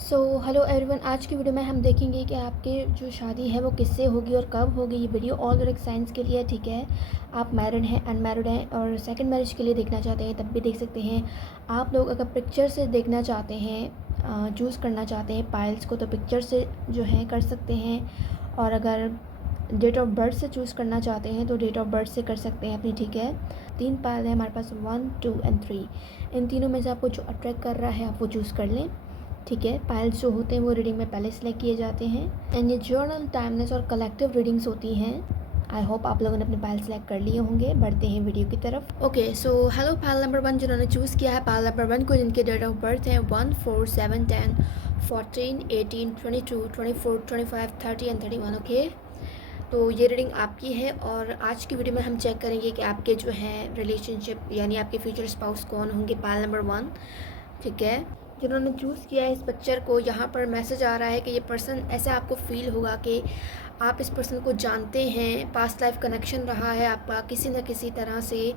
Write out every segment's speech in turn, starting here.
Hello everyone. आज की video में हम देखेंगे कि आपके जो शादी है वो किससे होगी और कब होगी। ये वीडियो ऑल और साइंस के लिए, ठीक है। आप मैरिड हैं, अनमैरिड हैं और सेकंड मैरिज के लिए देखना चाहते हैं तब भी देख सकते हैं। आप लोग अगर पिक्चर से देखना चाहते हैं, चूज़ करना चाहते हैं पायल्स को, तो पिक्चर से जो है कर सकते हैं। और अगर डेट ऑफ बर्थ से चूज़ करना चाहते हैं तो डेट ऑफ बर्थ से कर सकते हैं अपनी, ठीक है। 3 पायल है हमारे पास, 1, 2 एंड 3। इन तीनों में से आपको जो अट्रैक्ट कर रहा है आप वो चूज़ कर लें, ठीक है। पायल्स जो होते हैं वो रीडिंग में पहले सेलेक्ट किए जाते हैं एंड ये जर्नल, टाइमलेस और कलेक्टिव रीडिंग्स होती हैं। आई होप आप लोगों ने अपने पायल सेलेक्ट कर लिए होंगे। बढ़ते हैं वीडियो की तरफ। ओके, सो हेलो पायल नंबर 1 जिन्होंने चूज़ किया है। पायल नंबर 1 को जिनके डेट ऑफ बर्थ है 1, 4, 7, 10, 14, 18, 22, 24, 25, 30 एंड 31। ओके, तो ये रीडिंग आपकी है और आज की वीडियो में हम चेक करेंगे कि आपके जो है रिलेशनशिप यानी आपके फ्यूचर स्पाउस कौन होंगे। पायल नंबर 1, ठीक है, जिन्होंने चूज़ किया है इस पिक्चर को। यहाँ पर मैसेज आ रहा है कि ये पर्सन, ऐसा आपको फील होगा कि आप इस पर्सन को जानते हैं, पास्ट लाइफ कनेक्शन रहा है आपका किसी न किसी तरह से।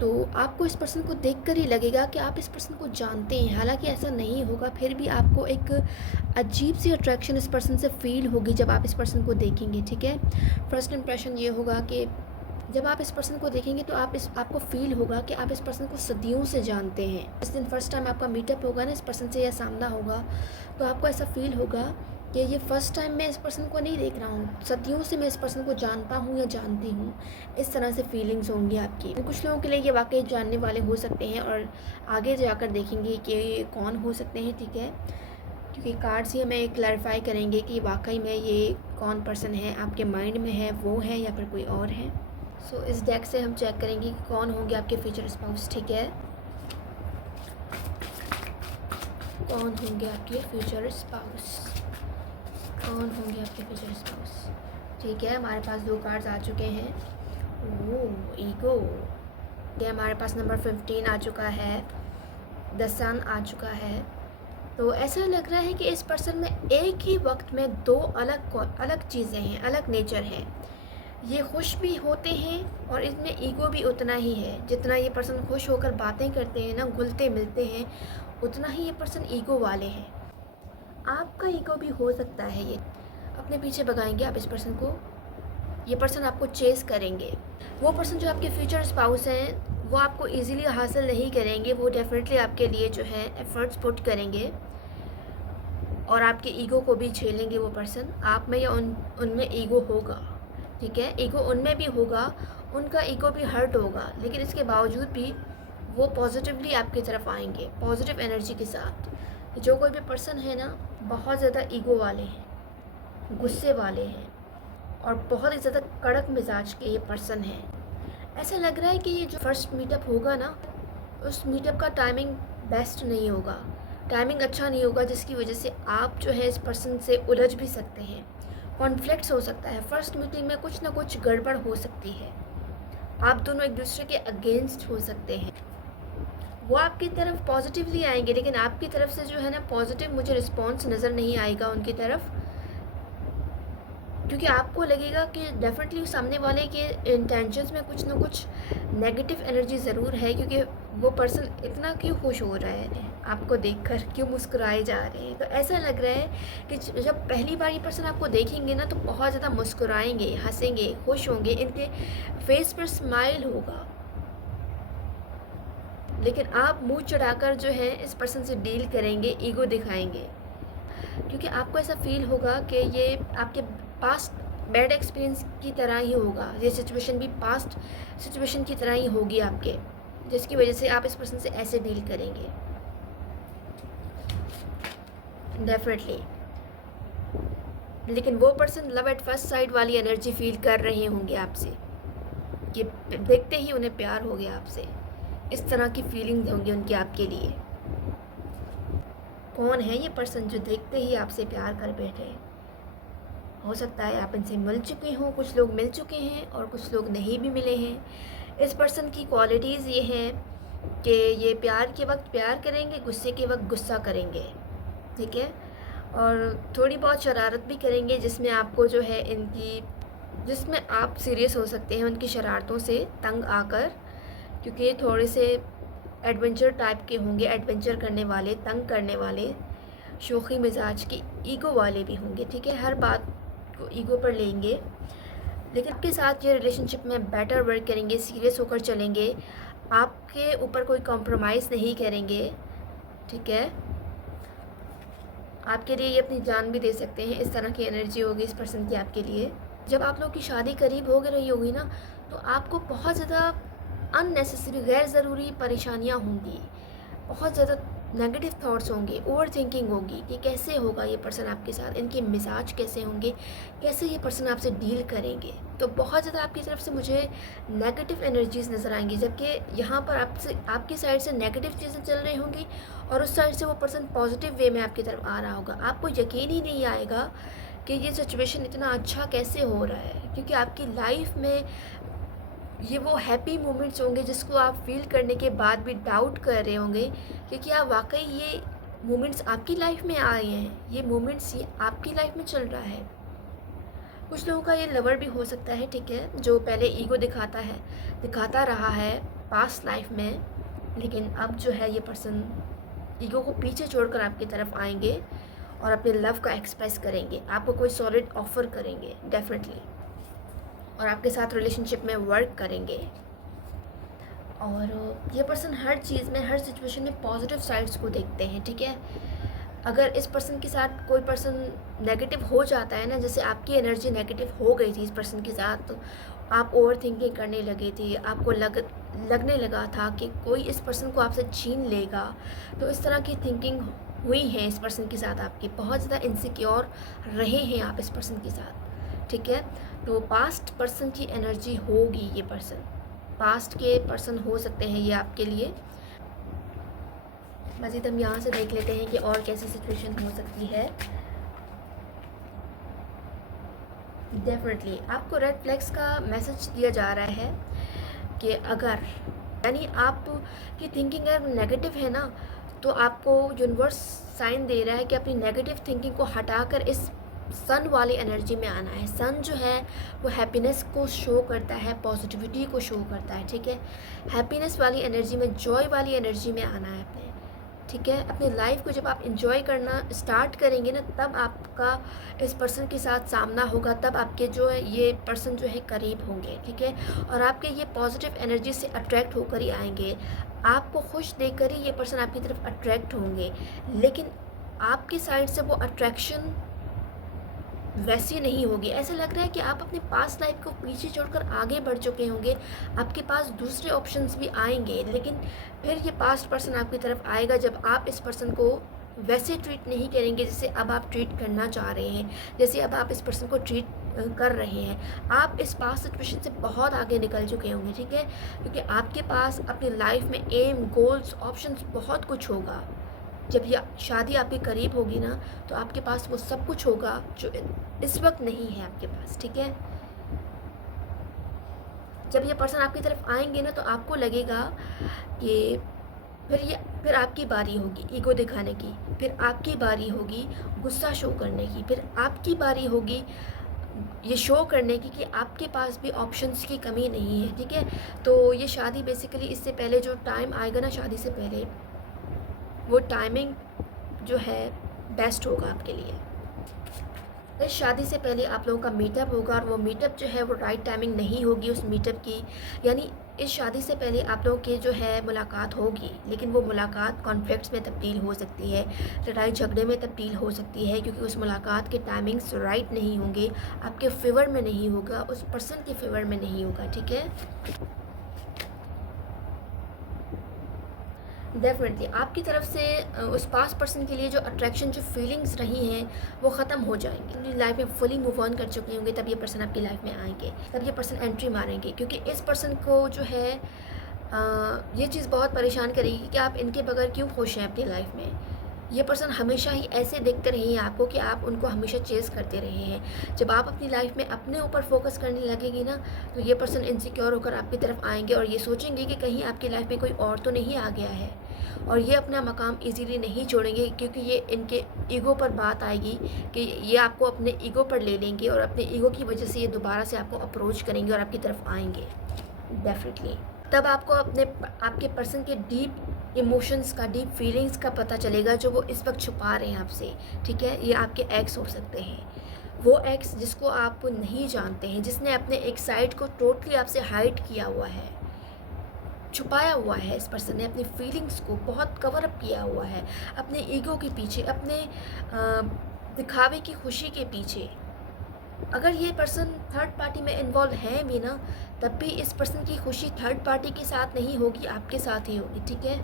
तो आपको इस पर्सन को देखकर ही लगेगा कि आप इस पर्सन को जानते हैं, हालांकि ऐसा नहीं होगा, फिर भी आपको एक अजीब सी अट्रैक्शन इस पर्सन से फील होगी जब आप इस पर्सन को देखेंगे, ठीक है। फर्स्ट इंप्रेशन ये होगा कि जब आप इस पर्सन को देखेंगे तो आपको फील होगा कि आप इस पर्सन को सदियों से जानते हैं। इस दिन फर्स्ट टाइम आपका मीटअप होगा ना इस पर्सन से या सामना होगा, तो आपको ऐसा फील होगा कि ये फर्स्ट टाइम मैं इस पर्सन को नहीं देख रहा हूँ, सदियों से मैं इस पर्सन को जानता हूँ या जानती हूँ। इस तरह से फीलिंग्स होंगी आपकी। कुछ लोगों के लिए ये वाकई जानने वाले हो सकते हैं और आगे जाकर देखेंगे कि कौन हो सकते हैं, ठीक है, क्योंकि कार्ड्स ही हमें क्लैरिफाई करेंगे कि वाकई में ये कौन पर्सन है, आपके माइंड में है वो है या फिर कोई और है। सो इस डेक से हम चेक करेंगे कि कौन होंगे आपके फ्यूचर स्पाउस, ठीक है। कौन होंगे आपके फ्यूचर स्पाउस, कौन होंगे आपके फ्यूचर स्पाउस, ठीक है। हमारे पास 2 कार्ड्स आ चुके हैं। ओह, ईगो। ये हमारे पास नंबर 15 आ चुका है, द सन आ चुका है। तो ऐसा लग रहा है कि इस पर्सन में एक ही वक्त में 2 अलग अलग चीज़ें हैं, अलग नेचर है। ये खुश भी होते हैं और इसमें ईगो भी उतना ही है। जितना ये पर्सन खुश होकर बातें करते हैं ना, घुलते मिलते हैं, उतना ही ये पर्सन ईगो वाले हैं। आपका ईगो भी हो सकता है, ये अपने पीछे भगाएंगे आप इस पर्सन को, ये पर्सन आपको चेस करेंगे। वो पर्सन जो आपके फ्यूचर स्पाउस हैं वो आपको इजीली हासिल नहीं करेंगे, वो डेफिनेटली आपके लिए जो है एफर्ट्स पुट करेंगे और आपके ईगो को भी झेलेंगे। वो पर्सन आप में या उनमें ईगो होगा, ठीक है, ईगो उनमें भी होगा, उनका ईगो भी हर्ट होगा, लेकिन इसके बावजूद भी वो पॉजिटिवली आपकी तरफ आएंगे, पॉजिटिव एनर्जी के साथ। जो कोई भी पर्सन है ना, बहुत ज़्यादा ईगो वाले हैं, गुस्से वाले हैं और बहुत ही ज़्यादा कड़क मिजाज के ये पर्सन हैं। ऐसा लग रहा है कि ये जो फर्स्ट मीटअप होगा ना, उस मीटअप का टाइमिंग बेस्ट नहीं होगा, टाइमिंग अच्छा नहीं होगा, जिसकी वजह से आप जो है इस पर्सन से उलझ भी सकते हैं, कॉन्फ्लिक्ट्स हो सकता है। फर्स्ट मीटिंग में कुछ ना कुछ गड़बड़ हो सकती है, आप दोनों एक दूसरे के अगेंस्ट हो सकते हैं। वो आपकी तरफ पॉजिटिवली आएंगे, लेकिन आपकी तरफ से जो है ना पॉजिटिव मुझे रिस्पॉन्स नज़र नहीं आएगा उनकी तरफ, क्योंकि आपको लगेगा कि डेफिनेटली सामने वाले के इंटेंशंस में कुछ ना कुछ नेगेटिव एनर्जी ज़रूर है, क्योंकि वो पर्सन इतना क्यों खुश हो रहा है आपको देखकर, क्यों मुस्कुराए जा रहे हैं। तो ऐसा लग रहा है कि जब पहली बार ये पर्सन आपको देखेंगे ना तो बहुत ज़्यादा मुस्कुराएंगे, हंसेंगे, खुश होंगे, इनके फेस पर स्माइल होगा, लेकिन आप मुंह चढ़ाकर जो है इस पर्सन से डील करेंगे, ईगो दिखाएंगे, क्योंकि आपको ऐसा फील होगा कि ये आपके पास्ट बैड एक्सपीरियंस की तरह ही होगा, ये सिचुएशन भी पास्ट सिचुएशन की तरह ही होगी आपके, जिसकी वजह से आप इस पर्सन से ऐसे डील करेंगे डेफिनेटली। लेकिन वो person love at first sight वाली एनर्जी फील कर रहे होंगे आपसे, कि देखते ही उन्हें प्यार हो गया आपसे, इस तरह की फीलिंग होंगी उनकी आपके लिए। कौन है ये पर्सन जो देखते ही आपसे प्यार कर बैठे? हो सकता है आप इनसे मिल चुके हों, कुछ लोग मिल चुके हैं और कुछ लोग नहीं भी मिले हैं। इस पर्सन की क्वालिटीज़ ये हैं कि ये प्यार के वक्त प्यार करेंगे, गुस्से के वक्त गुस्सा करेंगे, ठीक है, और थोड़ी बहुत शरारत भी करेंगे, जिसमें आपको जो है जिसमें आप सीरियस हो सकते हैं उनकी शरारतों से तंग आकर, क्योंकि ये थोड़े से एडवेंचर टाइप के होंगे, एडवेंचर करने वाले, तंग करने वाले। शोखी मिजाज के ईगो वाले भी होंगे, ठीक है, हर बात को ईगो पर लेंगे। लेकिन आपके साथ ये रिलेशनशिप में बेटर वर्क करेंगे, सीरियस होकर चलेंगे, आपके ऊपर कोई कॉम्प्रोमाइज़ नहीं करेंगे, ठीक है। आपके लिए ये अपनी जान भी दे सकते हैं, इस तरह की एनर्जी होगी इस पर्सन की आपके लिए। जब आप लोग की शादी करीब हो रही होगी ना, तो आपको बहुत ज़्यादा अननेसेसरी गैर ज़रूरी परेशानियाँ होंगी, बहुत ज़्यादा नेगेटिव थॉट्स होंगे, ओवर थिंकिंग होगी कि कैसे होगा ये पर्सन आपके साथ, इनके मिजाज कैसे होंगे, कैसे ये पर्सन आपसे डील करेंगे। तो बहुत ज़्यादा आपकी तरफ से मुझे नेगेटिव एनर्जीज़ नज़र आएंगी, जबकि यहाँ पर आपसे आपकी साइड से नेगेटिव चीज़ें चल रही होंगी और उस साइड से वो पर्सन पॉजिटिव वे में आपकी तरफ आ रहा होगा। आपको यकीन ही नहीं आएगा कि ये सिचुएशन इतना अच्छा कैसे हो रहा है, क्योंकि आपकी लाइफ में ये वो हैप्पी मोमेंट्स होंगे जिसको आप फील करने के बाद भी डाउट कर रहे होंगे, क्योंकि आप वाकई ये मोमेंट्स आपकी लाइफ में आए हैं, ये मोमेंट्स ये आपकी लाइफ में चल रहा है। कुछ लोगों का ये लवर भी हो सकता है, ठीक है, जो पहले ईगो दिखाता रहा है पास्ट लाइफ में, लेकिन अब जो है ये पर्सन ईगो को पीछे छोड़कर आपकी तरफ आएंगे और अपने लव का एक्सप्रेस करेंगे, आपको कोई सॉलिड ऑफर करेंगे डेफिनेटली, और आपके साथ रिलेशनशिप में वर्क करेंगे। और ये पर्सन हर चीज़ में, हर सिचुएशन में पॉजिटिव साइड्स को देखते हैं, ठीक है। अगर इस पर्सन के साथ कोई पर्सन नेगेटिव हो जाता है ना, जैसे आपकी एनर्जी नेगेटिव हो गई थी इस पर्सन के साथ, तो आप ओवर थिंकिंग करने लगे थे, आपको लगने लगा था कि कोई इस पर्सन को आपसे छीन लेगा, तो इस तरह की थिंकिंग हुई है इस पर्सन के साथ आपकी, बहुत ज़्यादा इनसिक्योर रहे हैं आप इस पर्सन के साथ, ठीक है। तो पास्ट पर्सन की एनर्जी होगी, ये पर्सन पास्ट के पर्सन हो सकते हैं ये आपके लिए। मज़ीद हम यहाँ से देख लेते हैं कि और कैसी सिचुएशन हो सकती है। डेफिनेटली आपको रेड फ्लैग्स का मैसेज दिया जा रहा है कि अगर यानी आपकी थिंकिंग अगर नेगेटिव है ना, तो आपको यूनिवर्स साइन दे रहा है कि अपनी नेगेटिव थिंकिंग को हटाकर इस सन वाली एनर्जी में आना है। सन जो है वो हैप्पीनेस को शो करता है, पॉजिटिविटी को शो करता है, ठीक है। हैप्पीनेस वाली एनर्जी में, जॉय वाली एनर्जी में आना है अपने, ठीक है। अपनी लाइफ को जब आप इंजॉय करना स्टार्ट करेंगे ना, तब आपका इस पर्सन के साथ सामना होगा, तब आपके जो है ये पर्सन जो है करीब होंगे, ठीक है। और आपके ये पॉजिटिव एनर्जी से अट्रैक्ट होकर ही आएंगे, आपको खुश देखकर ही ये पर्सन आपकी तरफ अट्रैक्ट होंगे, लेकिन आपकी साइड से वो अट्रैक्शन वैसी नहीं होगी। ऐसा लग रहा है कि आप अपने पास्ट लाइफ को पीछे छोड़कर आगे बढ़ चुके होंगे, आपके पास दूसरे ऑप्शंस भी आएंगे, लेकिन फिर ये पास्ट पर्सन आपकी तरफ आएगा जब आप इस पर्सन को वैसे ट्रीट नहीं करेंगे जैसे अब आप ट्रीट करना चाह रहे हैं, जैसे अब आप इस पर्सन को ट्रीट कर रहे हैं। आप इस पास्ट सिचुएशन से बहुत आगे निकल चुके होंगे, ठीक है, क्योंकि आपके पास अपनी लाइफ में एम, गोल्स, ऑप्शंस बहुत कुछ होगा। जब ये शादी आपके करीब होगी ना, तो आपके पास वो सब कुछ होगा जो इस वक्त नहीं है आपके पास, ठीक है। जब ये पर्सन आपकी तरफ आएंगे ना, तो आपको लगेगा कि फिर आपकी बारी होगी ईगो दिखाने की, फिर आपकी बारी होगी गुस्सा शो करने की, फिर आपकी बारी होगी ये शो करने की कि आपके पास भी ऑप्शंस की कमी नहीं है, ठीक है। तो ये शादी बेसिकली, इससे पहले जो टाइम आएगा ना शादी से पहले, वो टाइमिंग जो है बेस्ट होगा आपके लिए। इस शादी से पहले आप लोगों का मीटअप होगा, और वो मीटअप जो है वो राइट टाइमिंग नहीं होगी उस मीटअप की, यानी इस शादी से पहले आप लोगों की जो है मुलाकात होगी, लेकिन वो मुलाकात कॉन्फ्लिक्ट्स में तब्दील हो सकती है, लड़ाई झगड़े में तब्दील हो सकती है, क्योंकि उस मुलाकात के टाइमिंग्स राइट नहीं होंगे, आपके फेवर में नहीं होगा, उस पर्सन के फेवर में नहीं होगा, ठीक है। डेफिनेटली आपकी तरफ से उस पास्ट पर्सन के लिए जो अट्रैक्शन, जो फीलिंग्स रही हैं, वो ख़त्म हो जाएंगी। अपनी लाइफ में फुली मूव ऑन कर चुके होंगे, तब ये पर्सन आपकी लाइफ में आएंगे, तब ये पर्सन एंट्री मारेंगे, क्योंकि इस पर्सन को जो है ये चीज़ बहुत परेशान करेगी कि आप इनके बगैर क्यों खुश हैं अपनी लाइफ में। ये पर्सन हमेशा ही ऐसे देखते रहे हैं आपको कि आप उनको हमेशा चेज़ करते रहे हैं। जब आप अपनी लाइफ में अपने ऊपर फोकस करने लगेगी ना, तो ये पर्सन इनसिक्योर होकर आपकी तरफ आएंगे और ये सोचेंगे कि कहीं आपकी लाइफ में कोई और तो नहीं आ गया है, और ये अपना मकाम इजीली नहीं छोड़ेंगे, क्योंकि ये इनके ईगो पर बात आएगी कि ये आपको अपने ईगो पर ले लेंगे, और अपने ईगो की वजह से ये दोबारा से आपको अप्रोच करेंगे और आपकी तरफ आएंगे डेफिनेटली। तब आपको आपके पर्सन के डीप इमोशंस का, डीप फीलिंग्स का पता चलेगा जो वो इस वक्त छुपा रहे हैं आपसे, ठीक है। ये आपके एक्स हो सकते हैं, वो एक्स जिसको आप नहीं जानते हैं, जिसने अपने एक साइड को टोटली आपसे हाइड किया हुआ है, छुपाया हुआ है। इस पर्सन ने अपनी फीलिंग्स को बहुत कवर अप किया हुआ है, अपने ईगो के पीछे, अपने दिखावे की खुशी के पीछे। अगर ये पर्सन थर्ड पार्टी में इन्वॉल्व है भी ना, तब भी इस पर्सन की खुशी थर्ड पार्टी के साथ नहीं होगी, आपके साथ ही होगी, ठीक है।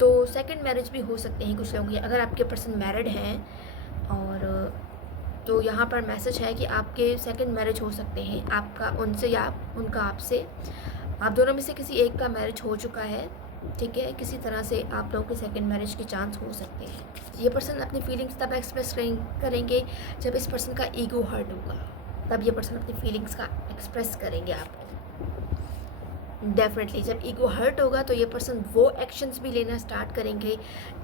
तो सेकंड मैरिज भी हो सकते हैं कुछ लोगों की, अगर आपके पर्सन मैरिड हैं। और तो यहाँ पर मैसेज है कि आपके सेकंड मैरिज हो सकते हैं, आपका उनसे या उनका आपसे। आप दोनों में से किसी एक का मैरिज हो चुका है, ठीक है। किसी तरह से आप लोगों के सेकंड मैरिज के चांस हो सकते हैं। ये पर्सन अपनी फीलिंग्स तब एक्सप्रेस करेंगे जब इस पर्सन का ईगो हर्ट होगा, तब ये पर्सन अपनी फीलिंग्स का एक्सप्रेस करेंगे आपको। डेफिनेटली जब ईगो हर्ट होगा तो ये पर्सन वो एक्शंस भी लेना स्टार्ट करेंगे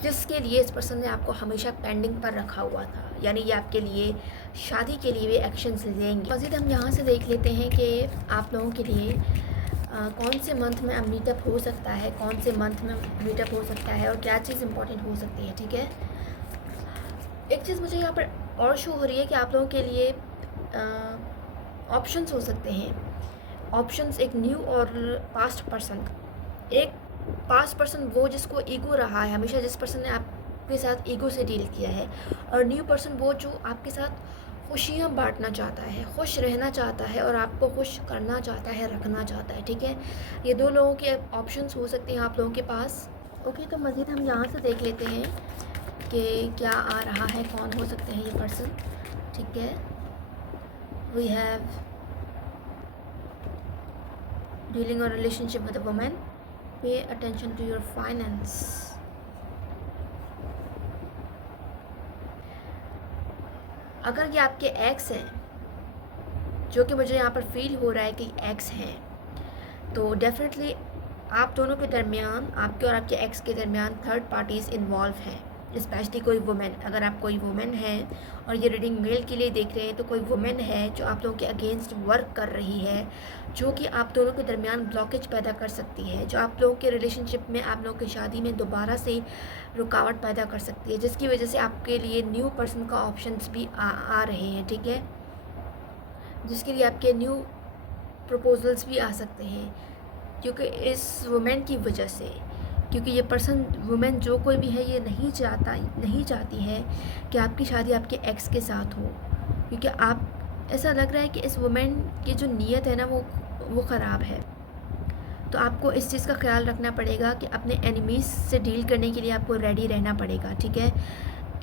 जिसके लिए इस पर्सन ने आपको हमेशा पेंडिंग पर रखा हुआ था, यानी ये आपके लिए शादी के लिए वे एक्शंस लेंगे। मज़ीद हम यहाँ से देख लेते हैं कि आप लोगों के लिए कौन से मंथ में मीटअप हो सकता है, कौन से मंथ में मीटअप हो सकता है और क्या चीज़ इंपॉर्टेंट हो सकती है, ठीक है। एक चीज़ मुझे यहाँ पर और शो हो रही है कि आप लोगों के लिए ऑप्शंस हो सकते हैं। ऑप्शंस एक न्यू और पास्ट पर्सन। एक पास्ट पर्सन वो जिसको ईगो रहा है हमेशा, जिस पर्सन ने आपके साथ ईगो से डील किया है, और न्यू पर्सन वो जो आपके साथ खुशियाँ बांटना चाहता है, खुश रहना चाहता है और आपको खुश करना चाहता है, रखना चाहता है, ठीक है। ये दो लोगों के ऑप्शंस हो सकते हैं आप लोगों के पास। ओके, तो मज़ीद हम यहाँ से देख लेते हैं कि क्या आ रहा है, कौन हो सकते हैं ये पर्सन, ठीक है। वी हैव डीलिंग और relationship with a woman, pay attention to your finance. अगर ये आपके एक्स हैं, जो कि मुझे यहाँ पर फील हो रहा है कि एक्स हैं, तो डेफिनेटली आप दोनों के दरमियान, आपके और आपके एक्स के दरमियान थर्ड पार्टीज़ इन्वॉल्व हैं, स्पेशली कोई वुमेन। अगर आप कोई वुमेन है और ये रीडिंग मेल के लिए देख रहे हैं, तो कोई वुमेन है जो आप लोगों के अगेंस्ट वर्क कर रही है, जो कि आप दोनों के दरमियान ब्लॉकेज पैदा कर सकती है, जो आप लोगों के रिलेशनशिप में, आप लोगों की शादी में दोबारा से रुकावट पैदा कर सकती है, जिसकी वजह से आपके लिए न्यू पर्सन का ऑप्शंस भी आ रहे हैं, ठीक है। जिसके लिए आपके न्यू प्रपोजल्स भी आ सकते हैं, क्योंकि इस वुमेन की वजह से, क्योंकि ये पर्सन, वुमेन जो कोई भी है, ये नहीं चाहती है कि आपकी शादी आपके एक्स के साथ हो, क्योंकि आप, ऐसा लग रहा है कि इस वुमेन की जो नीयत है ना वो ख़राब है। तो आपको इस चीज़ का ख्याल रखना पड़ेगा कि अपने एनिमीज़ से डील करने के लिए आपको रेडी रहना पड़ेगा, ठीक है।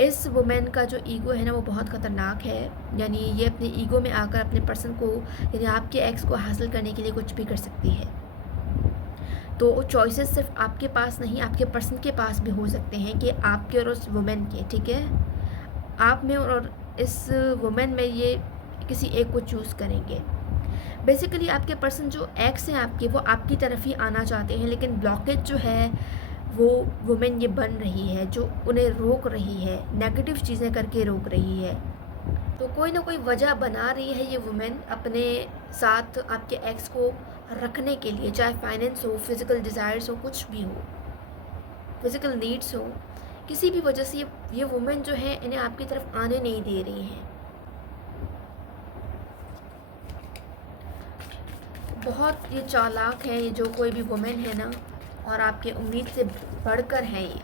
इस वुमेन का जो ईगो है ना वो बहुत ख़तरनाक है, यानी ये अपने ईगो में आकर अपने पर्सन को, यानी आपके एक्स को हासिल करने के लिए कुछ भी कर सकती है। तो चॉइसेस सिर्फ आपके पास नहीं, आपके पर्सन के पास भी हो सकते हैं कि आपके और उस वुमेन के, ठीक है। आप में और इस वुमेन में ये किसी एक को चूज़ करेंगे। बेसिकली आपके पर्सन जो एक्स हैं आपके, वो आपकी तरफ ही आना चाहते हैं, लेकिन ब्लॉकेज जो है वो वुमेन ये बन रही है, जो उन्हें रोक रही है, नेगेटिव चीज़ें करके रोक रही है। तो कोई ना कोई वजह बना रही है ये वुमेन अपने साथ आपके एक्स को रखने के लिए, चाहे फाइनेंस हो, फिज़िकल डिज़ायर्स हो, कुछ भी हो, फिज़िकल नीड्स हो, किसी भी वजह से ये वुमेन जो है इन्हें आपकी तरफ आने नहीं दे रही हैं। बहुत ये चालाक है, ये जो कोई भी वुमेन है ना, और आपके उम्मीद से बढ़कर हैं ये।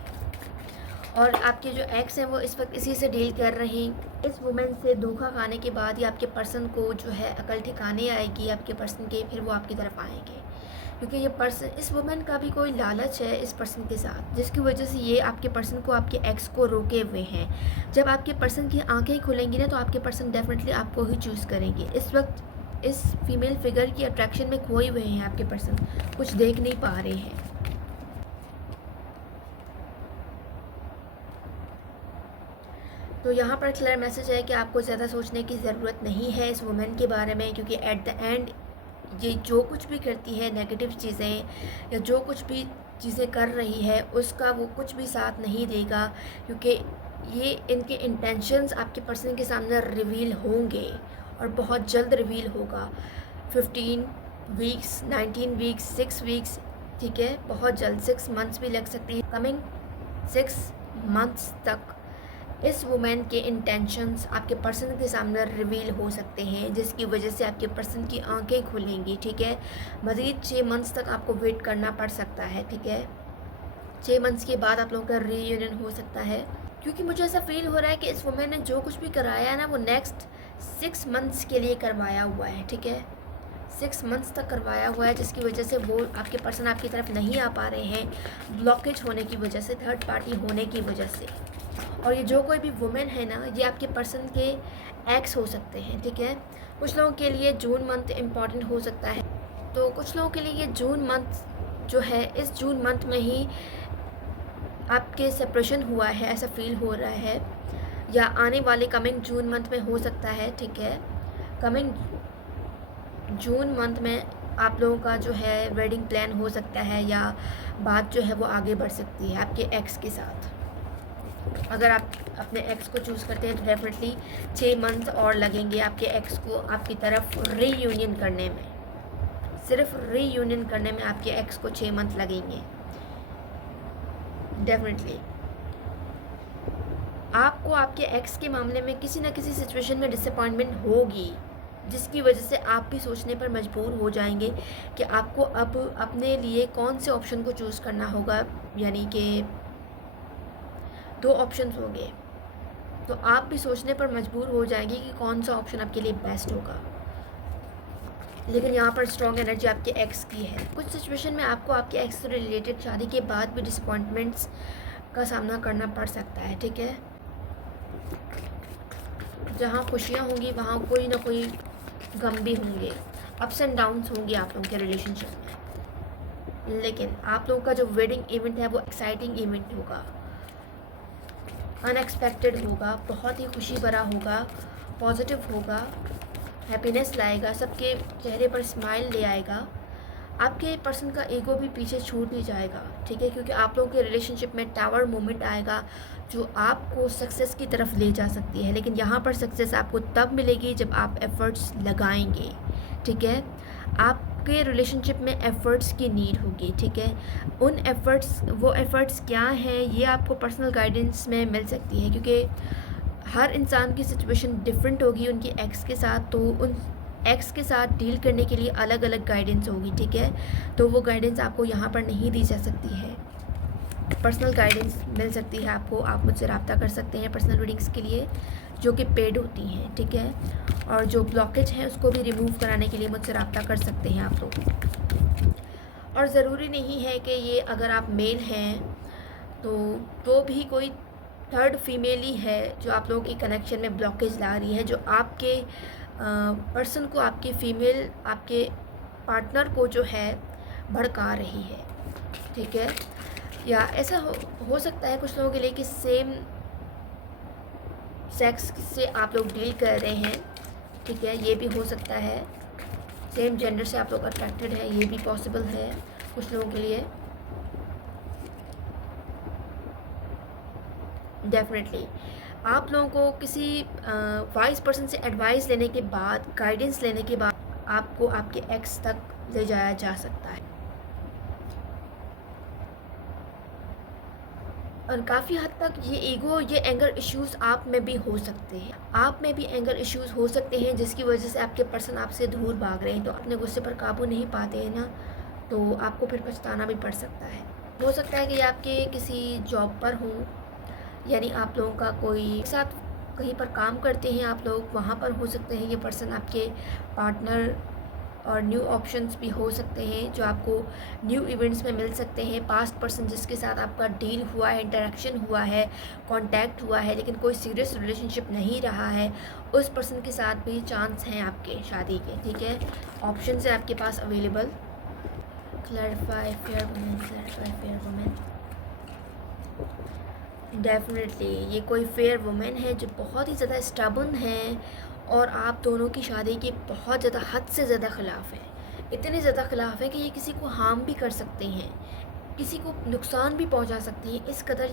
और आपके जो एक्स हैं वो इस वक्त इसी से डील कर रहे हैं। इस वुमेन से धोखा खाने के बाद ही आपके पर्सन को जो है अकल ठिकाने आएगी आपके पर्सन के, फिर वो आपकी तरफ आएंगे, क्योंकि ये पर्सन, इस वुमेन का भी कोई लालच है इस पर्सन के साथ, जिसकी वजह से ये आपके पर्सन को, आपके एक्स को रोके हुए हैं। जब आपके पर्सन की आंखें खुलेंगी ना, तो आपके पर्सन डेफिनेटली आपको ही चूज़ करेंगे। इस वक्त इस फीमेल फिगर की अट्रैक्शन में खोए हुए हैं आपके पर्सन, कुछ देख नहीं पा रहे हैं। तो यहाँ पर क्लियर मैसेज है कि आपको ज़्यादा सोचने की ज़रूरत नहीं है इस वुमेन के बारे में, क्योंकि एट द एंड ये जो कुछ भी करती है, नेगेटिव चीज़ें या जो कुछ भी चीज़ें कर रही है, उसका वो कुछ भी साथ नहीं देगा, क्योंकि ये इनके इंटेंशंस आपके पर्सन के सामने रिवील होंगे और बहुत जल्द रिवील होगा। 15 वीक्स, 19 वीक्स, 6 वीक्स, ठीक है, बहुत जल्द 6 मंथ्स भी लग सकते हैं। कमिंग 6 मंथ्स तक इस वुमेन के इंटेंशंस आपके पर्सन के सामने रिवील हो सकते हैं, जिसकी वजह से आपके पर्सन की आंखें खुलेंगी, ठीक है। मज़ीद 6 मंथ्स तक आपको वेट करना पड़ सकता है, ठीक है। 6 मंथ्स के बाद आप लोगों का रीयूनियन हो सकता है, क्योंकि मुझे ऐसा फील हो रहा है कि इस वुमेन ने जो कुछ भी कराया है ना, वो नेक्स्ट 6 मंथ्स के लिए करवाया हुआ है, ठीक है। 6 मंथ्स तक करवाया हुआ है, जिसकी वजह से वो आपके पर्सन आपकी तरफ नहीं आ पा रहे हैं, ब्लॉकेज होने की वजह से, थर्ड पार्टी होने की वजह से। और ये जो कोई भी वुमेन है ना, ये आपके पर्सन के एक्स हो सकते हैं, ठीक है। कुछ लोगों के लिए जून मंथ इम्पॉर्टेंट हो सकता है, तो कुछ लोगों के लिए ये जून मंथ जो है, इस जून मंथ में ही आपके सेपरेशन हुआ है, ऐसा फील हो रहा है, या आने वाले कमिंग जून मंथ में हो सकता है, ठीक है। कमिंग जून मंथ में आप लोगों का जो है वेडिंग प्लान हो सकता है, या बात जो है वो आगे बढ़ सकती है आपके एक्स के साथ। अगर आप अपने एक्स को चूज़ करते हैं तो डेफिनेटली 6 मंथ और लगेंगे आपके एक्स को आपकी तरफ रीयूनियन करने में। सिर्फ रीयूनियन करने में आपके एक्स को 6 मंथ लगेंगे डेफिनेटली। आपको आपके एक्स के मामले में किसी न किसी सिचुएशन में डिसअपॉइंटमेंट होगी, जिसकी वजह से आप भी सोचने पर मजबूर हो जाएंगे कि आपको अब अपने लिए कौन से ऑप्शन को चूज़ करना होगा। यानी कि 2 ऑप्शंस होंगे, तो आप भी सोचने पर मजबूर हो जाएंगे कि कौन सा ऑप्शन आपके लिए बेस्ट होगा। लेकिन यहाँ पर स्ट्रॉन्ग एनर्जी आपके एक्स की है। कुछ सिचुएशन में आपको आपके एक्स से रिलेटेड शादी के बाद भी डिसअपॉइंटमेंट्स का सामना करना पड़ सकता है, ठीक है। जहाँ खुशियाँ होंगी वहाँ कोई ना कोई गम भी होंगे, अप्स एंड डाउन्स होंगे आप लोगों के रिलेशनशिप में। लेकिन आप लोगों का जो वेडिंग इवेंट है वो एक्साइटिंग इवेंट होगा, अनएक्सपेक्टेड होगा, बहुत ही खुशी भरा होगा, पॉजिटिव होगा, हैप्पीनेस लाएगा, सबके चेहरे पर स्माइल ले आएगा। आपके पर्सन का ईगो भी पीछे छूट ही जाएगा, ठीक है, क्योंकि आप लोगों के रिलेशनशिप में टावर मोमेंट आएगा जो आपको सक्सेस की तरफ ले जा सकती है। लेकिन यहाँ पर सक्सेस आपको तब मिलेगी जब आप एफ़र्ट्स लगाएंगे, ठीक है। आपके रिलेशनशिप में एफ़र्ट्स की नीड होगी, ठीक है। वो एफ़र्ट्स क्या हैं ये आपको पर्सनल गाइडेंस में मिल सकती है, क्योंकि हर इंसान की सिचुएशन डिफरेंट होगी उनकी एक्स के साथ, तो उन एक्स के साथ डील करने के लिए अलग अलग गाइडेंस होगी, ठीक है। तो वो गाइडेंस आपको यहाँ पर नहीं दी जा सकती है, पर्सनल गाइडेंस मिल सकती है आपको। आप मुझसे रब्ता कर सकते हैं पर्सनल रीडिंग्स के लिए, जो कि पेड होती हैं, ठीक है। और जो ब्लॉकेज है उसको भी रिमूव कराने के लिए मुझसे रब्ता कर सकते हैं आप लोग। और ज़रूरी नहीं है कि ये अगर आप मेल हैं तो भी कोई थर्ड फीमेल ही है जो आप लोगों की कनेक्शन में ब्लॉकेज ला रही है, जो आपके पर्सन को, आपके फीमेल, आपके पार्टनर को जो है भड़का रही है, ठीक है। या ऐसा हो सकता है कुछ लोगों के लिए कि सेम सेक्स से आप लोग डील कर रहे हैं, ठीक है, ये भी हो सकता है। सेम जेंडर से आप लोग अट्रैक्टेड हैं, ये भी पॉसिबल है कुछ लोगों के लिए डेफिनेटली। आप लोगों को किसी वाइज पर्सन से एडवाइस लेने के बाद, गाइडेंस लेने के बाद आपको आपके एक्स तक ले जाया जा सकता है। और काफ़ी हद तक ये ईगो, ये एंगर इश्यूज़ आप में भी हो सकते हैं, आप में भी एंगर इश्यूज़ हो सकते हैं, जिसकी वजह से आपके पर्सन आपसे दूर भाग रहे हैं। तो अपने गुस्से पर काबू नहीं पाते हैं ना, तो आपको फिर पछताना भी पड़ सकता है। हो सकता है कि आपके किसी जॉब पर हों, यानी आप लोगों का कोई साथ कहीं पर काम करते हैं आप लोग, वहाँ पर हो सकते हैं ये पर्सन आपके पार्टनर। और न्यू ऑप्शंस भी हो सकते हैं जो आपको न्यू इवेंट्स में मिल सकते हैं। पास्ट पर्सन जिसके साथ आपका डील हुआ है, इंटरेक्शन हुआ है, कांटेक्ट हुआ है, लेकिन कोई सीरियस रिलेशनशिप नहीं रहा है, उस पर्सन के साथ भी चांस हैं आपके शादी के, ठीक है। ऑप्शन है आपके पास available. Clarify fair women, clarify fair women. Definitely ये कोई फेयर वुमेन है जो बहुत ही ज़्यादा स्टबर्न है और आप दोनों की शादी के बहुत ज़्यादा, हद से ज़्यादा ख़िलाफ़ है। इतने ज़्यादा ख़िलाफ़ है कि ये किसी को हार्म भी कर सकते हैं, किसी को नुकसान भी पहुंचा सकती है। इस कदर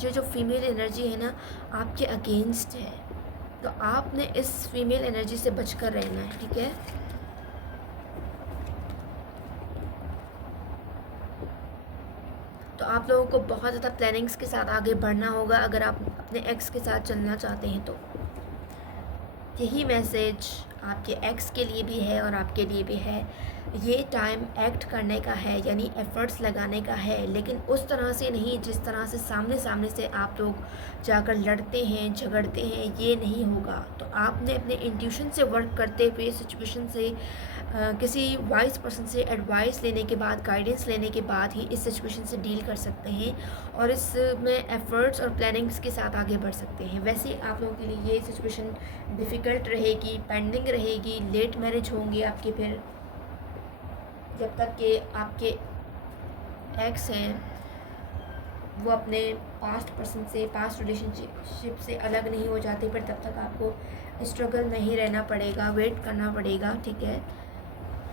ये जो फीमेल एनर्जी है ना, आपके अगेंस्ट है। तो आपने इस फीमेल एनर्जी से बचकर रहना है, ठीक है। तो आप लोगों को बहुत ज़्यादा प्लानिंग्स के साथ आगे बढ़ना होगा अगर आप अपने एक्स के साथ चलना चाहते हैं तो। यही मैसेज आपके एक्स के लिए भी है और आपके लिए भी है। ये टाइम एक्ट करने का है, यानी एफ़र्ट्स लगाने का है, लेकिन उस तरह से नहीं जिस तरह से सामने सामने से आप लोग जाकर लड़ते हैं, झगड़ते हैं, ये नहीं होगा। तो आपने अपने इंट्यूशन से वर्क करते हुए सिचुएशन से किसी वाइज पर्सन से एडवाइस लेने के बाद, गाइडेंस लेने के बाद ही इस सिचुएशन से डील कर सकते हैं और इसमें एफ़र्ट्स और प्लानिंग्स के साथ आगे बढ़ सकते हैं। वैसे आप लोगों के लिए ये सिचुएशन डिफ़िकल्ट रहेगी, पेंडिंग रहेगी, लेट मैरिज होंगे आपके, फिर जब तक कि आपके एक्स हैं वो अपने पास्ट पर्सन से, पास्ट रिलेशनशिप से अलग नहीं हो जाते, पर तब तक आपको स्ट्रगल में ही रहना पड़ेगा, वेट करना पड़ेगा, ठीक है।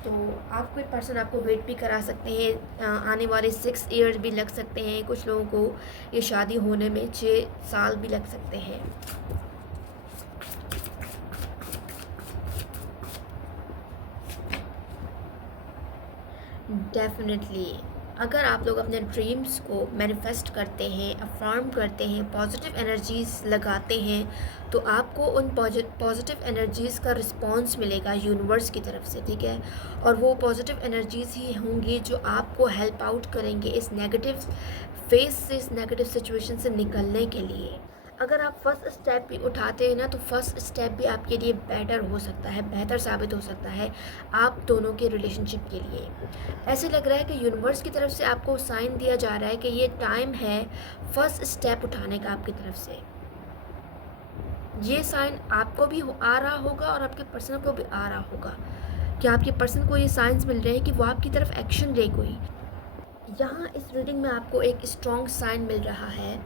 तो आप कोई पर्सन आपको वेट भी करा सकते हैं, आने वाले 6 ईयर्स भी लग सकते हैं, कुछ लोगों को ये शादी होने में 6 साल भी लग सकते हैं। डेफिनेटली अगर आप लोग अपने ड्रीम्स को मैनिफेस्ट करते हैं, अफर्म करते हैं, पॉजिटिव एनर्जीज़ लगाते हैं, तो आपको उन पॉजिटिव एनर्जीज़ का रिस्पॉन्स मिलेगा यूनिवर्स की तरफ से, ठीक है। और वो पॉजिटिव एनर्जीज़ ही होंगी जो आपको हेल्प आउट करेंगे इस नेगेटिव फेस से, इस नेगेटिव सिचुएशन से निकलने के लिए। अगर आप फर्स्ट स्टेप भी उठाते हैं ना, तो फर्स्ट स्टेप भी आपके लिए बेटर हो सकता है, बेहतर साबित हो सकता है आप दोनों के रिलेशनशिप के लिए। ऐसे लग रहा है कि यूनिवर्स की तरफ से आपको साइन दिया जा रहा है कि ये टाइम है फर्स्ट स्टेप उठाने का आपकी तरफ से। ये साइन आपको भी आ रहा होगा और आपके पर्सन को भी आ रहा होगा कि आपके पर्सन को ये साइंस मिल रहे हैं कि वो आपकी तरफ एक्शन ले कोई। यहाँ इस रीडिंग में आपको एक स्ट्रॉन्ग साइन मिल रहा है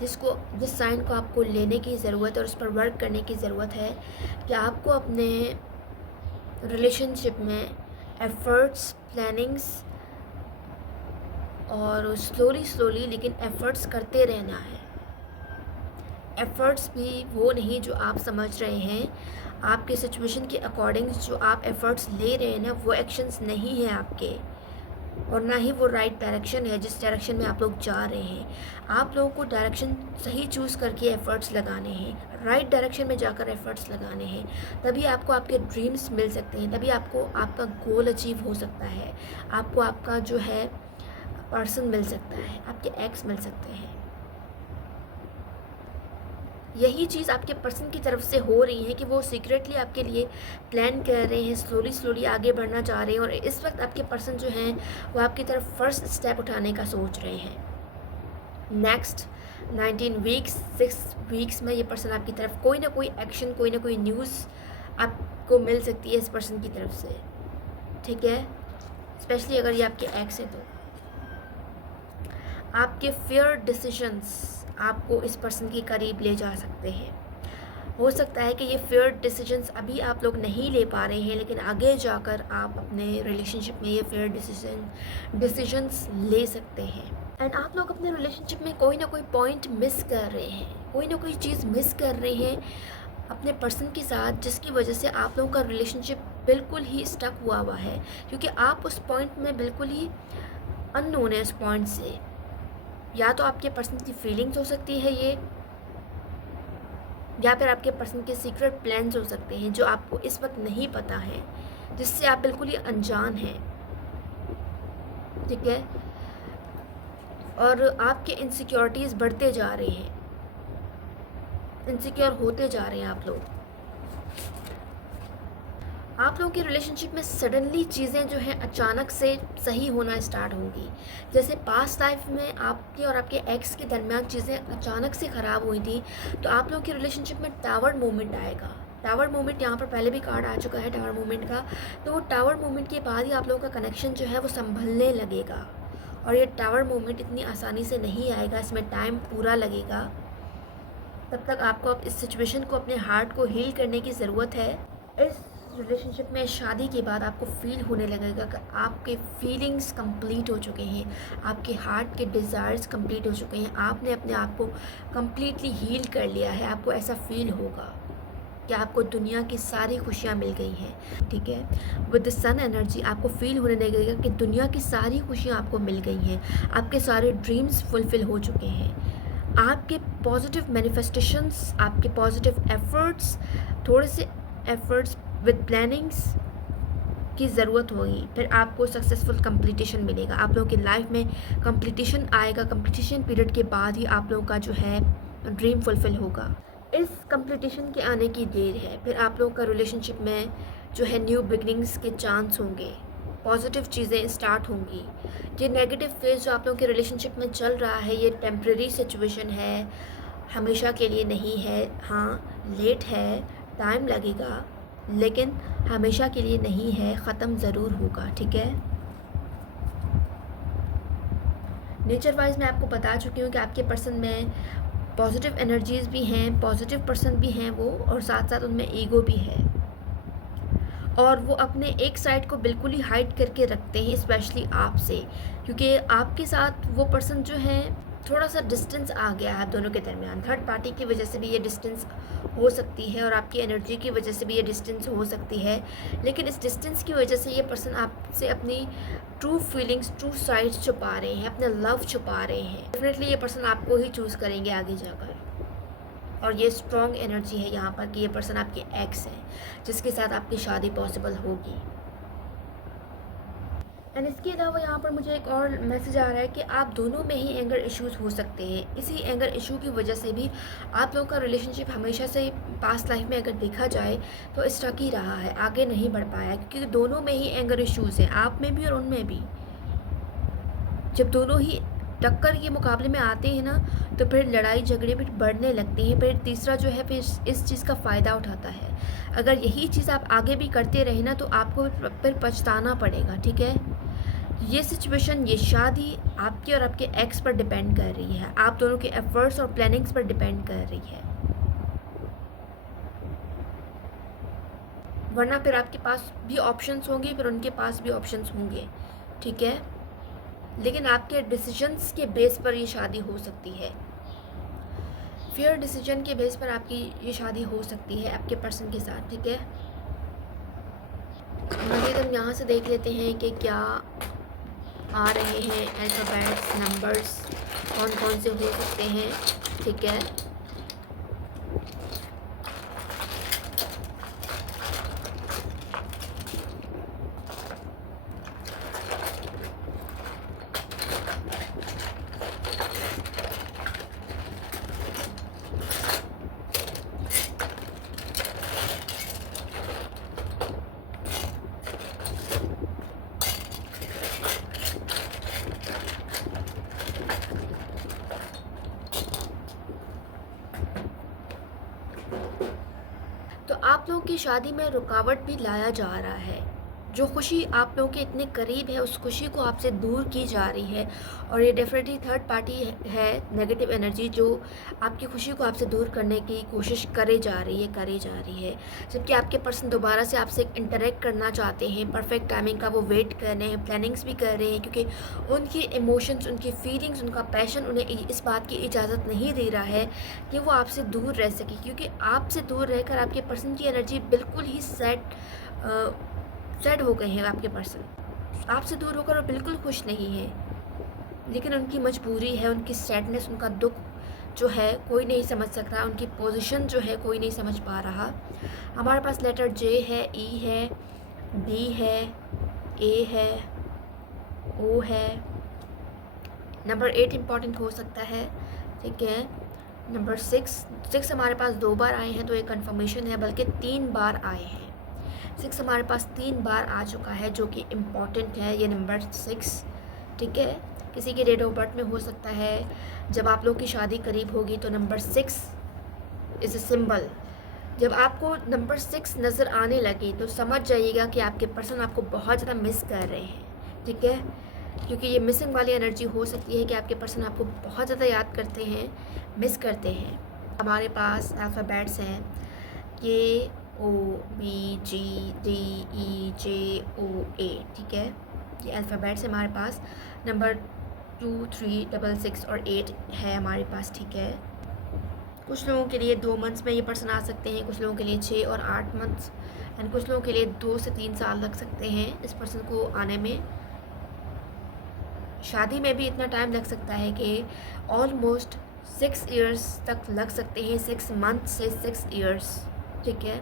जिस साइन को आपको लेने की ज़रूरत है और उस पर वर्क करने की ज़रूरत है कि आपको अपने रिलेशनशिप में एफ़र्ट्स, प्लानिंग्स और स्लोली लेकिन एफ़र्ट्स करते रहना है। एफ़र्ट्स भी वो नहीं जो आप समझ रहे हैं, आपके सिचुएशन के अकॉर्डिंग जो आप एफ़र्ट्स ले रहे हैं ना, वो एक्शंस नहीं हैं आपके, और ना ही वो राइट डायरेक्शन है जिस डायरेक्शन में आप लोग जा रहे हैं। आप लोगों को डायरेक्शन सही चूज़ करके एफ़र्ट्स लगाने हैं, राइट डायरेक्शन में जाकर एफ़र्ट्स लगाने हैं, तभी आपको आपके ड्रीम्स मिल सकते हैं, तभी आपको आपका गोल अचीव हो सकता है, आपको आपका जो है पर्सन मिल सकता है, आपके एक्स मिल सकते हैं। यही चीज़ आपके पर्सन की तरफ से हो रही है कि वो सीक्रेटली आपके लिए प्लान कर रहे हैं, स्लोली आगे बढ़ना चाह रहे हैं, और इस वक्त आपके पर्सन जो हैं वो आपकी तरफ फर्स्ट स्टेप उठाने का सोच रहे हैं। नेक्स्ट 19 वीक्स, 6 वीक्स में ये पर्सन आपकी तरफ कोई ना कोई एक्शन, कोई ना कोई न्यूज़ आपको मिल सकती है इस पर्सन की तरफ से, ठीक है। स्पेशली अगर ये आपके एक्स है तो आपके फेयर डिसीजंस आपको इस पर्सन के करीब ले जा सकते हैं। हो सकता है कि ये फेयर डिसीजंस अभी आप लोग नहीं ले पा रहे हैं, लेकिन आगे जाकर आप अपने रिलेशनशिप में ये फेयर डिसीजंस ले सकते हैं। एंड आप लोग अपने रिलेशनशिप में कोई ना कोई पॉइंट मिस कर रहे हैं, कोई ना कोई चीज़ मिस कर रहे हैं अपने पर्सन के साथ, जिसकी वजह से आप लोगों का रिलेशनशिप बिल्कुल ही स्टक हुआ है, क्योंकि आप उस पॉइंट में बिल्कुल ही अननोन है उस पॉइंट से। या तो आपके पर्सन की फीलिंग्स हो सकती है ये, या फिर आपके पर्सन के सीक्रेट प्लान्स हो सकते हैं जो आपको इस वक्त नहीं पता है, जिससे आप बिल्कुल ही अनजान हैं, ठीक है। और आपके इनसिक्योरिटीज़ बढ़ते जा रहे हैं, इनसिक्योर होते जा रहे हैं आप लोग। आप लोगों की रिलेशनशिप में सडनली चीज़ें जो हैं अचानक से सही होना स्टार्ट होंगी। जैसे पास्ट लाइफ में आपके और आपके एक्स के दरमियान चीज़ें अचानक से ख़राब हुई थी, तो आप लोगों की रिलेशनशिप में टावर मोमेंट आएगा। टावर मोमेंट यहाँ पर पहले भी कार्ड आ चुका है टावर मोमेंट का, तो वो टावर मोमेंट के बाद ही आप लोगों का कनेक्शन जो है वो संभलने लगेगा। और ये टावर मोमेंट इतनी आसानी से नहीं आएगा, इसमें टाइम पूरा लगेगा। तब तक आपको इस सिचुएशन को, अपने हार्ट को हील करने की ज़रूरत है। इस रिलेशनशिप में शादी के बाद आपको फील होने लगेगा कि आपके फीलिंग्स कंप्लीट हो चुके हैं, आपके हार्ट के डिज़ायर्स कंप्लीट हो चुके हैं, आपने अपने आप को कंप्लीटली हील कर लिया है, आपको ऐसा फील होगा, कि आपको दुनिया की सारी खुशियाँ मिल गई हैं, ठीक है। विद द सन एनर्जी आपको फील होने लगेगा कि दुनिया की सारी खुशियाँ आपको मिल गई हैं, आपके सारे ड्रीम्स फुलफ़िल हो चुके हैं। आपके पॉजिटिव मैनिफेस्टेशंस, आपके पॉजिटिव एफर्ट्स, थोड़े से एफर्ट्स विद प्लानिंग्स की ज़रूरत होगी, फिर आपको सक्सेसफुल कंप्लीटेशन मिलेगा। आप लोगों की लाइफ में कंप्लीटेशन आएगा, कंप्लीटेशन पीरियड के बाद ही आप लोगों का जो है ड्रीम फुलफ़िल होगा। इस कंप्लीटेशन के आने की देर है, फिर आप लोगों का रिलेशनशिप में जो है न्यू बिगनिंग्स के चांस होंगे, पॉजिटिव चीज़ें स्टार्ट होंगी। ये नेगेटिव फेज़ जो आप लोगों के रिलेशनशिप में चल रहा है, ये टेम्प्रेरी सिचुएशन है, हमेशा के लिए नहीं है। हाँ, लेट है, टाइम लगेगा, लेकिन हमेशा के लिए नहीं है, ख़त्म ज़रूर होगा, ठीक है। नेचर वाइज मैं आपको बता चुकी हूँ कि आपके पर्सन में पॉजिटिव एनर्जीज़ भी हैं, पॉजिटिव पर्सन भी हैं वो, और साथ साथ उनमें ईगो भी है, और वो अपने एक साइड को बिल्कुल ही हाइड करके रखते हैं, स्पेशली आपसे, क्योंकि आपके साथ वो पर्सन जो है थोड़ा सा डिस्टेंस आ गया है आप दोनों के दरमियान। थर्ड पार्टी की वजह से भी ये डिस्टेंस हो सकती है, और आपकी एनर्जी की वजह से भी ये डिस्टेंस हो सकती है, लेकिन इस डिस्टेंस की वजह से ये पर्सन आपसे अपनी ट्रू फीलिंग्स, ट्रू साइड्स छुपा रहे हैं, अपना लव छुपा रहे हैं। डेफिनेटली ये पर्सन आपको ही चूज़ करेंगे आगे जाकर, और ये स्ट्रॉन्ग एनर्जी है यहाँ पर कि ये पर्सन आपके एक्स है जिसके साथ आपकी शादी पॉसिबल होगी। एंड इसके अलावा यहाँ पर मुझे एक और मैसेज आ रहा है कि आप दोनों में ही एंगर इश्यूज़ हो सकते हैं। इसी एंगर इशू की वजह से भी आप लोगों का रिलेशनशिप हमेशा से पास्ट लाइफ में अगर देखा जाए तो स्टक ही रहा है, आगे नहीं बढ़ पाया, क्योंकि दोनों में ही एंगर इश्यूज़ हैं, आप में भी और उनमें भी। जब दोनों ही टक्कर के मुकाबले में आते हैं ना, तो फिर लड़ाई झगड़े भी बढ़ने लगते हैं, फिर तीसरा जो है फिर इस चीज़ का फ़ायदा उठाता है। अगर यही चीज़ आप आगे भी करते रहे ना, तो आपको फिर पछताना पड़ेगा, ठीक है। ये सिचुएशन, ये शादी आपके और आपके एक्स पर डिपेंड कर रही है, आप दोनों के एफर्ट्स और प्लानिंग्स पर डिपेंड कर रही है, वरना फिर आपके पास भी ऑप्शंस होंगे, फिर उनके पास भी ऑप्शंस होंगे, ठीक है। लेकिन आपके डिसीजंस के बेस पर ये शादी हो सकती है, फेयर डिसीजन के बेस पर आपकी ये शादी हो सकती है आपके पर्सन के साथ, ठीक है। मज़ीद हम यहाँ से देख लेते हैं कि क्या आ रहे हैं अल्फ़ाबेट्स, नंबर्स, कौन कौन से हो सकते हैं, ठीक है। तो आप लोगों की शादी में रुकावट भी लाया जा रहा है, जो खुशी आप लोगों के इतने करीब है उस खुशी को आपसे दूर की जा रही है, और ये डेफिनेटली थर्ड पार्टी है, नेगेटिव एनर्जी, जो आपकी खुशी को आपसे दूर करने की कोशिश करे जा रही है। जबकि आपके पर्सन दोबारा से आपसे इंटरेक्ट करना चाहते हैं, परफेक्ट टाइमिंग का वो वेट कर रहे हैं, प्लानिंग्स भी कर रहे हैं, क्योंकि उनकी इमोशंस, उनकी फीलिंग्स, उनका पैशन उन्हें इस बात की इजाज़त नहीं दे रहा है कि वो आपसे दूर रह सके, क्योंकि आपसे दूर रहकर आपके पर्सन की एनर्जी बिल्कुल ही सैड हो गए हैं। आपके पर्सन आपसे दूर होकर वो बिल्कुल खुश नहीं है, लेकिन उनकी मजबूरी है, उनकी सैडनेस, उनका दुख जो है कोई नहीं समझ सकता, उनकी पोजीशन जो है कोई नहीं समझ पा रहा। हमारे पास लेटर जे है, ई है, बी है, ए है, ओ है, नंबर 8 इम्पॉर्टेंट हो सकता है, ठीक है। नंबर 6 हमारे पास 2 बार आए हैं, तो एक कंफर्मेशन है, बल्कि 3 बार आए हैं। 6 हमारे पास 3 बार आ चुका है, जो कि इम्पॉर्टेंट है ये नंबर 6, ठीक है। किसी की डेट ऑफ बर्थ में हो सकता है, जब आप लोग की शादी करीब होगी तो नंबर 6 इज़ अ सिंबल। जब आपको नंबर 6 नज़र आने लगे तो समझ जाइएगा कि आपके पर्सन आपको बहुत ज़्यादा मिस कर रहे हैं, ठीक है, क्योंकि ये मिसिंग वाली एनर्जी हो सकती है कि आपके पर्सन आपको बहुत ज़्यादा याद करते हैं, मिस करते हैं। हमारे पास अल्फ़ाबेट्स हैं, ये ओ, बी, जी, डी, ई, जे, ओ, ए, ठीक है। ये अल्फ़ाबेट्स हमारे पास नंबर 2, 3, 6 और 8 है हमारे पास, ठीक है। कुछ लोगों के लिए 2 मंथ्स में ये पर्सन आ सकते हैं, कुछ लोगों के लिए 6 और 8 मंथ्स, एंड कुछ लोगों के लिए 2 से 3 साल लग सकते हैं इस पर्सन को आने में। शादी में भी इतना टाइम लग सकता है कि ऑलमोस्ट 6 इयर्स तक लग सकते हैं, 6 मंथ से 6 इयर्स, ठीक है,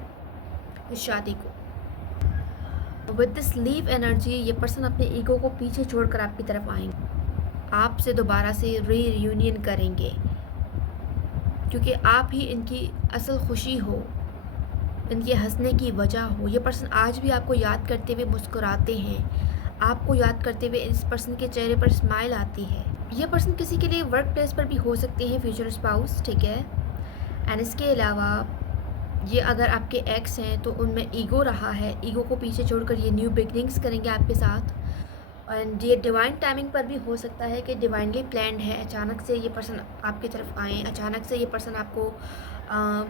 इस शादी को। विद दिस लीव एनर्जी ये पर्सन अपने ईगो को पीछे छोड़कर आपकी तरफ आएंगे, आपसे दोबारा से रीयूनियन करेंगे, क्योंकि आप ही इनकी असल खुशी हो, इनके हंसने की वजह हो। ये पर्सन आज भी आपको याद करते हुए मुस्कुराते हैं, आपको याद करते हुए इस पर्सन के चेहरे पर स्माइल आती है। ये पर्सन किसी के लिए वर्क प्लेस पर भी हो सकते हैं, फ्यूचर स्पाउस, ठीक है। एंड इसके अलावा ये अगर आपके एक्स हैं तो उनमें ईगो रहा है, ईगो को पीछे छोड़कर ये न्यू बिगनिंग्स करेंगे आपके साथ। एंड ये डिवाइन टाइमिंग पर भी हो सकता है कि डिवाइनली प्लान्ड है, अचानक से ये पर्सन आपकी तरफ आएँ, अचानक से ये पर्सन आपको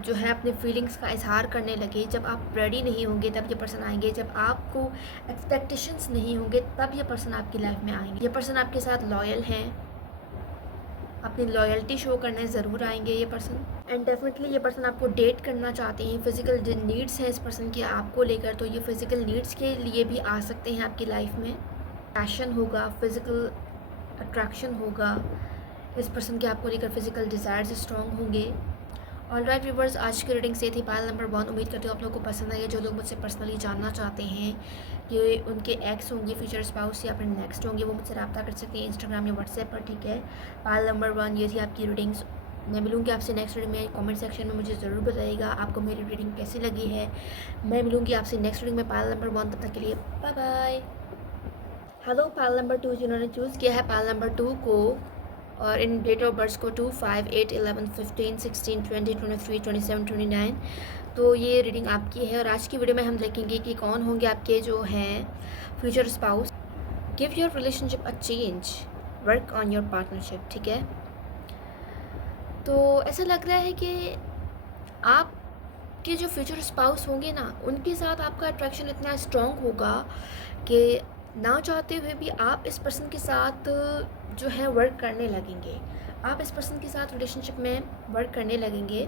जो है अपने फीलिंग्स का इजहार करने लगे। जब आप रेडी नहीं होंगे तब ये पर्सन आएंगे, जब आपको एक्सपेक्टेशंस नहीं होंगे तब ये पर्सन आपकी लाइफ में आएंगे। ये पर्सन आपके साथ लॉयल हैं, अपनी लॉयल्टी शो करने ज़रूर आएंगे ये पर्सन। एंड डेफिनेटली ये पर्सन आपको डेट करना चाहते हैं। फिज़िकल जो नीड्स हैं इस पर्सन की आपको लेकर, तो ये फिज़िकल नीड्स के लिए भी आ सकते हैं आपकी लाइफ में। पैशन होगा, फिज़िकल अट्रैक्शन होगा, इस पर्सन के आपको लेकर फिज़िकल डिज़ायर्स स्ट्रॉन्ग होंगे। ऑलराइट व्यूवर्स, आज की रीडिंग से थी पायल नंबर 1। उम्मीद करती हूँ आप लोगों को पसंद आई है। जो लोग मुझसे पर्सनली जानना चाहते हैं कि उनके एक्स होंगे, फ्यूचर स्पाउस या फिर नेक्स्ट होंगे, वो मुझसे रब्ता कर सकते हैं इंस्टाग्राम या व्हाट्सएप पर, ठीक है। पायल नंबर 1 ये थी आपकी रीडिंग्स। मैं मिलूँगी आपसे नेक्स्ट रीडिंग में। कमेंट सेक्शन में मुझे ज़रूर बताइएगा आपको मेरी रीडिंग कैसी लगी है। मैं मिलूँगी आपसे नेक्स्ट रीडिंग में पायल नंबर 1। तब तक के लिए bye bye. Hello Payal number 2 जिन्होंने चूज़ किया है पायल नंबर 2 को, और इन डेट ऑफ बर्थ को 2, 5, 8, 11, 15, 16, 20, 23, 27, 29, तो ये रीडिंग आपकी है। और आज की वीडियो में हम देखेंगे कि कौन होंगे आपके जो हैं future spouse. Give your relationship a change, work on your partnership, ठीक है। तो ऐसा लग रहा है कि आपके जो फ्यूचर स्पाउस होंगे ना, उनके साथ आपका अट्रैक्शन इतना स्ट्रॉन्ग होगा कि ना चाहते हुए भी आप इस पर्सन के साथ जो है वर्क करने लगेंगे। आप इस पर्सन के साथ रिलेशनशिप में वर्क करने लगेंगे,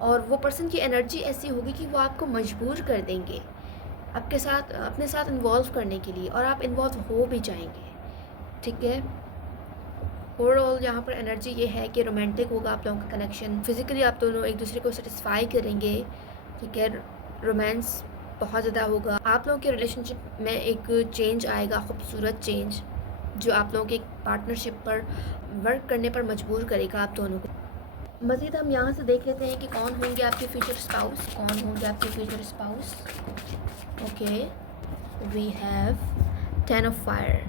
और वो पर्सन की एनर्जी ऐसी होगी कि वो आपको मजबूर कर देंगे आपके साथ, अपने साथ इन्वॉल्व करने के लिए, और आप इन्वॉल्व हो भी जाएंगे, ठीक है। ओवरऑल यहाँ पर एनर्जी ये है कि रोमांटिक होगा आप लोगों का कनेक्शन, फिज़िकली आप दोनों एक दूसरे को सेटिस्फाई करेंगे, ठीक है। रोमांस बहुत ज़्यादा होगा। आप लोगों के रिलेशनशिप में एक चेंज आएगा, खूबसूरत चेंज, जो आप लोगों के पार्टनरशिप पर वर्क करने पर मजबूर करेगा आप दोनों को। मज़ीद हम यहाँ से देख लेते हैं कि कौन होंगे आपके फ्यूचर स्पाउस, कौन होंगे आपके future spouse. Okay, we have 10 of fire.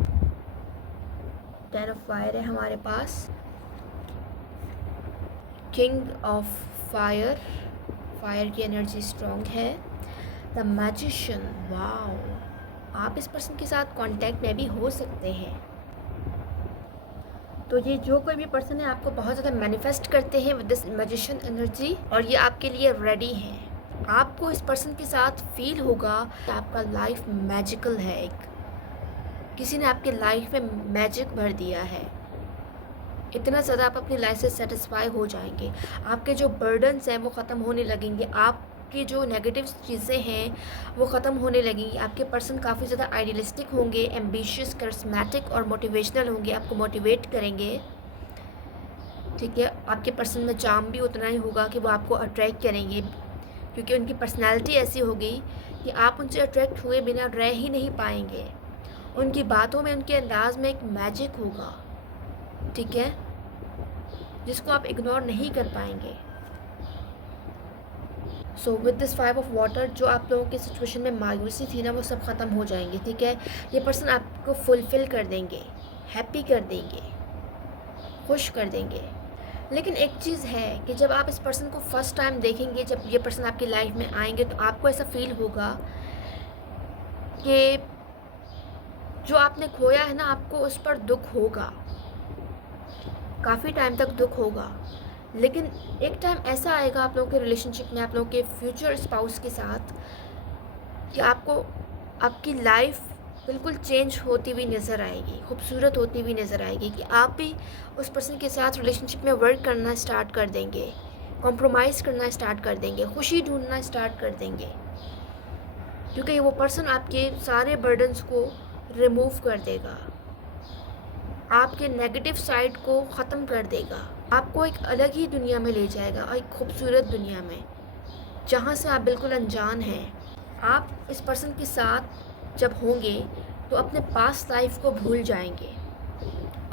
10 of fire है हमारे पास। किंग ऑफ फायर, फायर की एनर्जी स्ट्रॉन्ग है। द मैजिशियन, वाओ, आप इस पर्सन के साथ कांटेक्ट में भी हो सकते हैं। तो ये जो कोई भी पर्सन है आपको बहुत ज़्यादा मैनिफेस्ट करते हैं विद दिस मैजिशियन एनर्जी, और ये आपके लिए रेडी हैं। आपको इस पर्सन के साथ फील होगा कि आपका लाइफ मैजिकल है, एक किसी ने आपके लाइफ में मैजिक भर दिया है। इतना ज़्यादा आप अपनी लाइफ से सेटिस्फाई हो जाएंगे, आपके जो बर्डन्स हैं वो ख़त्म होने लगेंगे, आपकी जो नेगेटिव चीज़ें हैं वो ख़त्म होने लगेंगी। आपके पर्सन काफ़ी ज़्यादा आइडियलिस्टिक होंगे, एम्बिशियस, करिस्मेटिक और मोटिवेशनल होंगे, आपको मोटिवेट करेंगे, ठीक है। आपके पर्सन में चार्म भी उतना ही होगा कि वो आपको अट्रैक्ट करेंगे, क्योंकि उनकी पर्सनैलिटी ऐसी होगी कि आप उनसे अट्रैक्ट हुए बिना रह ही नहीं पाएंगे। उनकी बातों में, उनके अंदाज में एक मैजिक होगा, ठीक है, जिसको आप इग्नोर नहीं कर पाएंगे। So with this 5 of water, जो आप लोगों की सिचुएशन में मायूसी थी ना, वो सब ख़त्म हो जाएंगे, ठीक है। ये पर्सन आपको फुलफ़िल कर देंगे, हैप्पी कर देंगे, खुश कर देंगे। लेकिन एक चीज़ है कि जब आप इस पर्सन को फर्स्ट टाइम देखेंगे, जब ये पर्सन आपकी लाइफ में आएंगे, तो आपको ऐसा फील होगा कि जो आपने खोया है ना, आपको उस पर दुख होगा, काफ़ी टाइम तक दुख होगा। लेकिन एक टाइम ऐसा आएगा आप लोगों के रिलेशनशिप में, आप लोगों के फ्यूचर स्पाउस के साथ, कि आपको आपकी लाइफ बिल्कुल चेंज होती हुई नज़र आएगी, खूबसूरत होती हुई नज़र आएगी, कि आप भी उस पर्सन के साथ रिलेशनशिप में वर्क करना स्टार्ट कर देंगे, कॉम्प्रोमाइज़ करना स्टार्ट कर देंगे, खुशी ढूंढना स्टार्ट कर देंगे, क्योंकि वो पर्सन आपके सारे बर्डन्स को रिमूव कर देगा, आपके नेगेटिव साइड को ख़त्म कर देगा, आपको एक अलग ही दुनिया में ले जाएगा, और एक खूबसूरत दुनिया में जहाँ से आप बिल्कुल अनजान हैं। आप इस पर्सन के साथ जब होंगे तो अपने पास्ट लाइफ को भूल जाएंगे,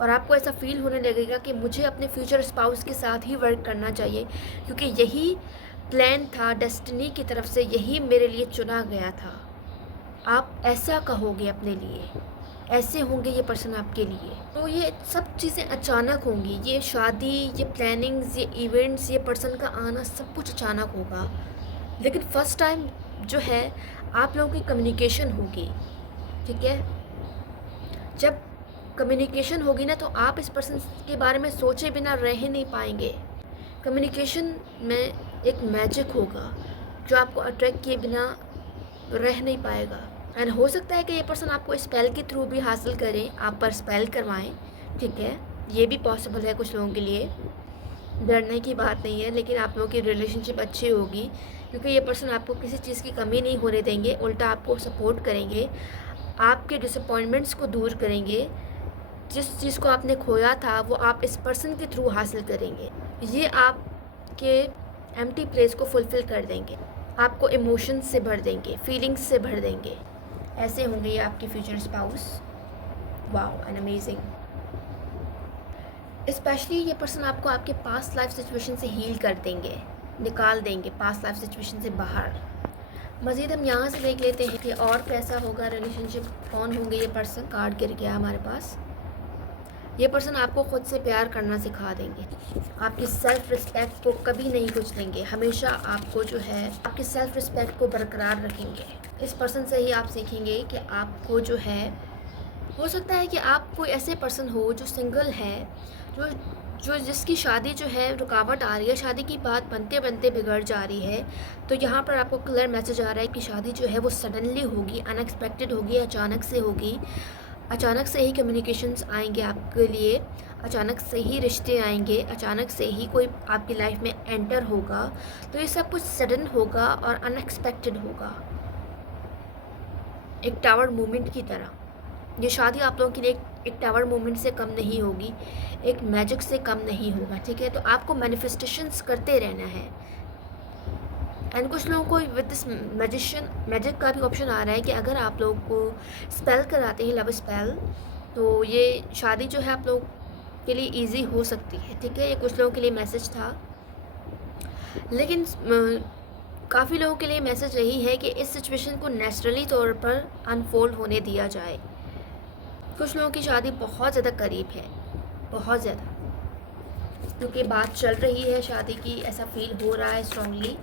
और आपको ऐसा फील होने लगेगा कि मुझे अपने फ्यूचर स्पाउस के साथ ही वर्क करना चाहिए, क्योंकि यही प्लान था, डेस्टिनी की तरफ से यही मेरे लिए चुना गया था। आप ऐसा कहोगे अपने लिए, ऐसे होंगे ये पर्सन आपके लिए। तो ये सब चीज़ें अचानक होंगी, ये शादी, ये प्लानिंग्स, ये इवेंट्स, ये पर्सन का आना, सब कुछ अचानक होगा। लेकिन फ़र्स्ट टाइम जो है आप लोगों की कम्युनिकेशन होगी, ठीक है। जब कम्युनिकेशन होगी ना, तो आप इस पर्सन के बारे में सोचे बिना रह नहीं पाएंगे। कम्युनिकेशन में एक मैजिक होगा जो आपको अट्रैक्ट किए बिना रह नहीं पाएगा। एंड हो सकता है कि ये पर्सन आपको स्पेल के थ्रू भी हासिल करें, आप पर स्पेल करवाएं, ठीक है, ये भी पॉसिबल है कुछ लोगों के लिए। डरने की बात नहीं है, लेकिन आप लोगों की रिलेशनशिप अच्छी होगी, क्योंकि ये पर्सन आपको किसी चीज़ की कमी नहीं होने देंगे, उल्टा आपको सपोर्ट करेंगे, आपके डिसअपॉइंटमेंट्स को दूर करेंगे। जिस चीज़ को आपने खोया था वो आप इस पर्सन के थ्रू हासिल करेंगे। ये आपके एम्प्टी प्लेस को फुलफ़िल कर देंगे, आपको इमोशंस से भर देंगे, फीलिंग्स से भर देंगे। ऐसे होंगे ये आपके future spouse. Wow and amazing. Specially ये पर्सन आपको आपके पास्ट लाइफ सिचुएशन से हील कर देंगे, निकाल देंगे पास्ट लाइफ सिचुएशन से बाहर। मज़ीद हम यहाँ से देख लेते हैं कि और कैसा होगा रिलेशनशिप, कौन होंगे ये पर्सन। कार्ड गिर गया हमारे पास। ये पर्सन आपको ख़ुद से प्यार करना सिखा देंगे, आपकी सेल्फ़ रिस्पेक्ट को कभी नहीं कुछ देंगे, हमेशा आपको जो है आपकी सेल्फ़ रिस्पेक्ट को बरकरार रखेंगे। इस पर्सन से ही आप सीखेंगे कि आपको जो है, हो सकता है कि आप कोई ऐसे पर्सन हो जो सिंगल है, जिसकी शादी जो है रुकावट आ रही है, शादी की बात बनते बनते बिगड़ जा रही है। तो यहाँ पर आपको क्लियर मैसेज आ रहा है कि शादी जो है वो सडनली होगी, अनएक्सपेक्टेड होगी, अचानक से होगी। अचानक से ही कम्युनिकेशंस आएंगे आपके लिए, अचानक से ही रिश्ते आएंगे, अचानक से ही कोई आपकी लाइफ में एंटर होगा। तो ये सब कुछ सडन होगा और अनएक्सपेक्टेड होगा, एक टावर मूवमेंट की तरह। ये शादी आप लोगों के लिए एक टावर मूवमेंट से कम नहीं होगी, एक मैजिक से कम नहीं होगा, ठीक है। तो आपको मैनिफेस्टेशंस करते रहना है। एंड कुछ लोगों को विद दिस मैजिक का भी ऑप्शन आ रहा है कि अगर आप लोगों को स्पेल कराते हैं, लव स्पेल, तो ये शादी जो है आप लोग के लिए ईजी हो सकती है, ठीक है। ये कुछ लोगों के लिए मैसेज था, लेकिन काफ़ी लोगों के लिए मैसेज यही है कि इस सिचुएशन को नेचुरली तौर पर अनफोल्ड होने दिया जाए। कुछ लोगों की शादी बहुत ज़्यादा करीब है, बहुत ज़्यादा, क्योंकि बात चल रही है शादी की, ऐसा फील हो रहा है स्ट्रांगली।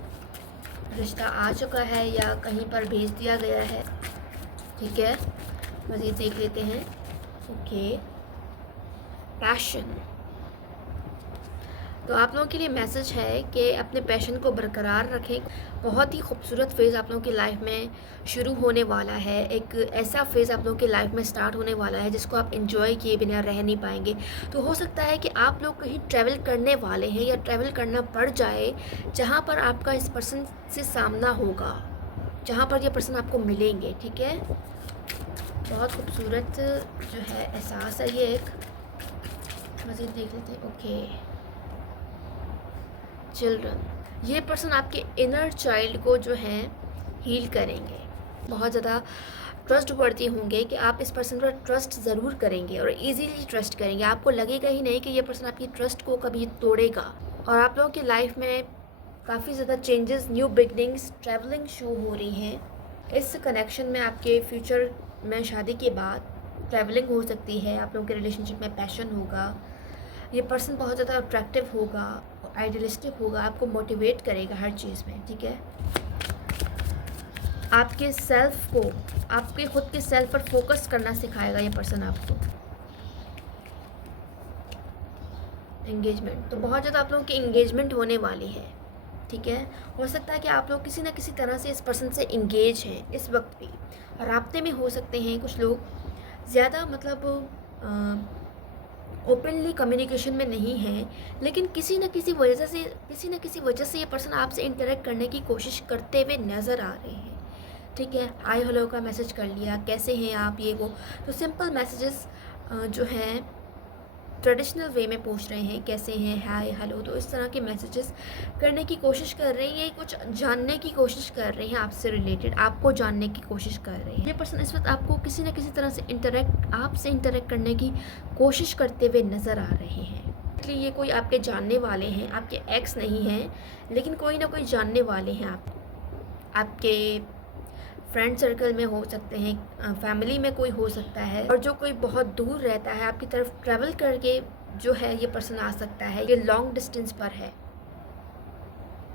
रिश्ता आ चुका है या कहीं पर भेज दिया गया है, ठीक है। मज़ीद देख लेते हैं। Okay, passion. तो आप लोगों के लिए मैसेज है कि अपने पैशन को बरकरार रखें। बहुत ही खूबसूरत फेज़ आप लोगों की लाइफ में शुरू होने वाला है। एक ऐसा फेज़ आप लोगों की लाइफ में स्टार्ट होने वाला है जिसको आप एंजॉय किए बिना रह नहीं पाएंगे। तो हो सकता है कि आप लोग कहीं ट्रैवल करने वाले हैं या ट्रैवल करना पड़ जाए, जहाँ पर आपका इस पर्सन से सामना होगा, जहाँ पर ये पर्सन आपको मिलेंगे, ठीक है। बहुत खूबसूरत जो है एहसास है ये एक। मज़ीद देख लेते हैं। Okay, children. ये पर्सन आपके इनर चाइल्ड को जो है हील करेंगे, बहुत ज़्यादा ट्रस्ट वर्दी होंगे कि आप इस पर्सन पर ट्रस्ट ज़रूर करेंगे और इजीली ट्रस्ट करेंगे। आपको लगेगा ही नहीं कि ये पर्सन आपकी ट्रस्ट को कभी तोड़ेगा। और आप लोगों की लाइफ में काफ़ी ज़्यादा changes, new beginnings, travelling show हो रही हैं। इस कनेक्शन में आपके फ्यूचर में शादी के बाद ट्रैवलिंग हो सकती है। आप लोगों के रिलेशनशिप में पैशन होगा। ये पर्सन बहुत ज़्यादा अट्रैक्टिव होगा, आइडियलिस्टिक होगा, आपको मोटिवेट करेगा हर चीज़ में, ठीक है। आपके सेल्फ को, आपके खुद के सेल्फ पर फोकस करना सिखाएगा ये पर्सन आपको। एंगेजमेंट, तो बहुत ज़्यादा आप लोगों की एंगेजमेंट होने वाली है, ठीक है। हो सकता है कि आप लोग किसी न किसी तरह से इस पर्सन से इंगेज हैं इस वक्त भी, और राब्ते में हो सकते हैं कुछ लोग ज़्यादा, मतलब ओपनली कम्युनिकेशन में नहीं है, लेकिन किसी न किसी वजह से ये पर्सन आपसे इंटरेक्ट करने की कोशिश करते हुए नज़र आ रहे हैं। ठीक है, हाय हेलो का मैसेज कर लिया, कैसे हैं आप, ये वो। तो सिंपल मैसेजेस जो हैं ट्रेडिशनल वे में पूछ रहे हैं कैसे हैं, हाय हेलो। तो इस तरह के मैसेजेस करने की कोशिश कर रहे हैं, ये कुछ जानने की कोशिश कर रहे हैं आपसे रिलेटेड, आपको जानने की कोशिश कर रहे हैं। ये पर्सन इस वक्त आपको किसी न किसी तरह से आपसे इंटरेक्ट करने की कोशिश करते हुए नज़र आ रहे हैं। इसलिए ये कोई आपके जानने वाले हैं, आपके एक्स नहीं हैं, लेकिन कोई ना कोई जानने वाले हैं आपके फ्रेंड सर्कल में हो सकते हैं, फैमिली में कोई हो सकता है, और जो कोई बहुत दूर रहता है आपकी तरफ ट्रैवल करके जो है ये पर्सन आ सकता है। ये लॉन्ग डिस्टेंस पर है,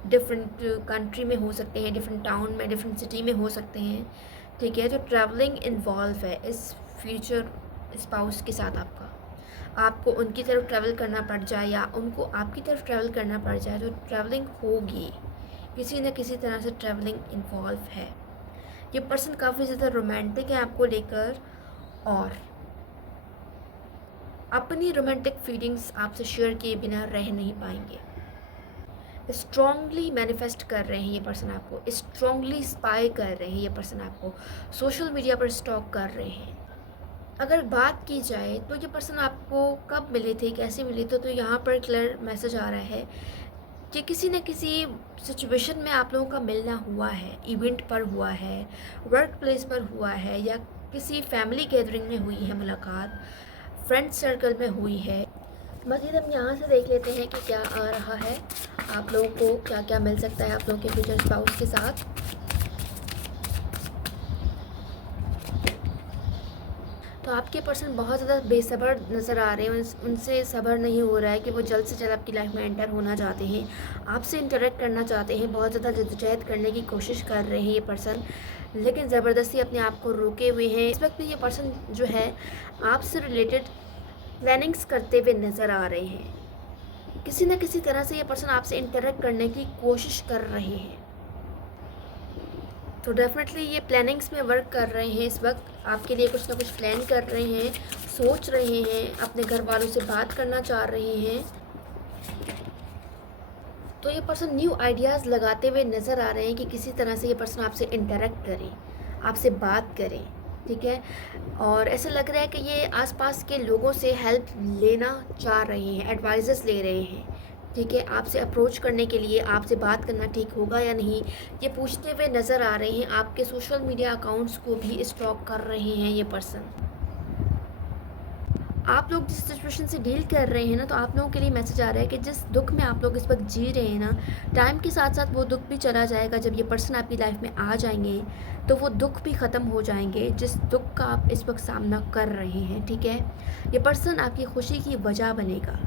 डिफरेंट कंट्री में हो सकते हैं, डिफरेंट टाउन में, डिफरेंट सिटी में हो सकते हैं। ठीक है, तो ट्रैवलिंग इन्वॉल्व है इस फ्यूचर स्पाउस के साथ। आपको उनकी तरफ ट्रैवल करना पड़ जाए या उनको आपकी तरफ ट्रैवल करना पड़ जाए, तो ट्रैवलिंग होगी, किसी न किसी तरह से ट्रैवलिंग इन्वॉल्व है। ये पर्सन काफ़ी ज़्यादा रोमांटिक है आपको लेकर, और अपनी रोमांटिक फीलिंग्स आपसे शेयर किए बिना रह नहीं पाएंगे। स्ट्रॉन्गली मैनिफेस्ट कर रहे हैं ये पर्सन आपको, स्ट्रॉन्गली स्पाई कर रहे हैं ये पर्सन आपको, सोशल मीडिया पर स्टॉक कर रहे हैं। अगर बात की जाए तो ये पर्सन आपको कब मिले थे, कैसे मिले थे, तो यहाँ पर क्लियर मैसेज आ रहा है कि किसी न किसी सिचुएशन में आप लोगों का मिलना हुआ है, इवेंट पर हुआ है, वर्क प्लेस पर हुआ है, या किसी फैमिली गैदरिंग में हुई है मुलाकात, फ्रेंड सर्कल में हुई है। मज़ीद हम यहाँ से देख लेते हैं कि क्या आ रहा है, आप लोगों को क्या क्या मिल सकता है आप लोगों के फ्यूचर स्पाउस के साथ। तो आपके पर्सन बहुत ज़्यादा बेसब्र नज़र आ रहे हैं, उनसे सब्र नहीं हो रहा है कि वो जल्द से जल्द आपकी लाइफ में एंटर होना चाहते हैं, आपसे इंटरेक्ट करना चाहते हैं, बहुत ज़्यादा जद्दोजहद करने की कोशिश कर रहे हैं ये पर्सन, लेकिन ज़बरदस्ती अपने आप को रोके हुए हैं। इस वक्त भी ये पर्सन जो है आपसे रिलेटेड प्लानिंग्स करते हुए नज़र आ रहे हैं। किसी न किसी तरह से ये पर्सन आपसे इंटरेक्ट करने की कोशिश कर रहे हैं। तो डेफिनेटली ये प्लानिंग्स में वर्क कर रहे हैं, इस वक्त आपके लिए कुछ ना कुछ प्लान कर रहे हैं, सोच रहे हैं, अपने घर वालों से बात करना चाह रहे हैं। तो ये पर्सन न्यू आइडियाज़ लगाते हुए नज़र आ रहे हैं कि किसी तरह से ये पर्सन आपसे इंटरेक्ट करें, आपसे बात करें। ठीक है, और ऐसा लग रहा है कि ये आसपास के लोगों से हेल्प लेना चाह रहे हैं, एडवाइजेस ले रहे हैं। ठीक है, आपसे अप्रोच करने के लिए, आपसे बात करना ठीक होगा या नहीं, ये पूछते हुए नज़र आ रहे हैं। आपके सोशल मीडिया अकाउंट्स को भी स्टॉक कर रहे हैं ये पर्सन। आप लोग जिस सिचुएशन से डील कर रहे हैं ना, तो आप लोगों के लिए मैसेज आ रहा है कि जिस दुख में आप लोग इस वक्त जी रहे हैं ना, टाइम के साथ साथ वो दुख भी चला जाएगा। जब ये पर्सन आपकी लाइफ में आ जाएंगे तो वो दुख भी ख़त्म हो जाएंगे जिस दुख का आप इस वक्त सामना कर रहे हैं। ठीक है, ये पर्सन आपकी खुशी की वजह बनेगा।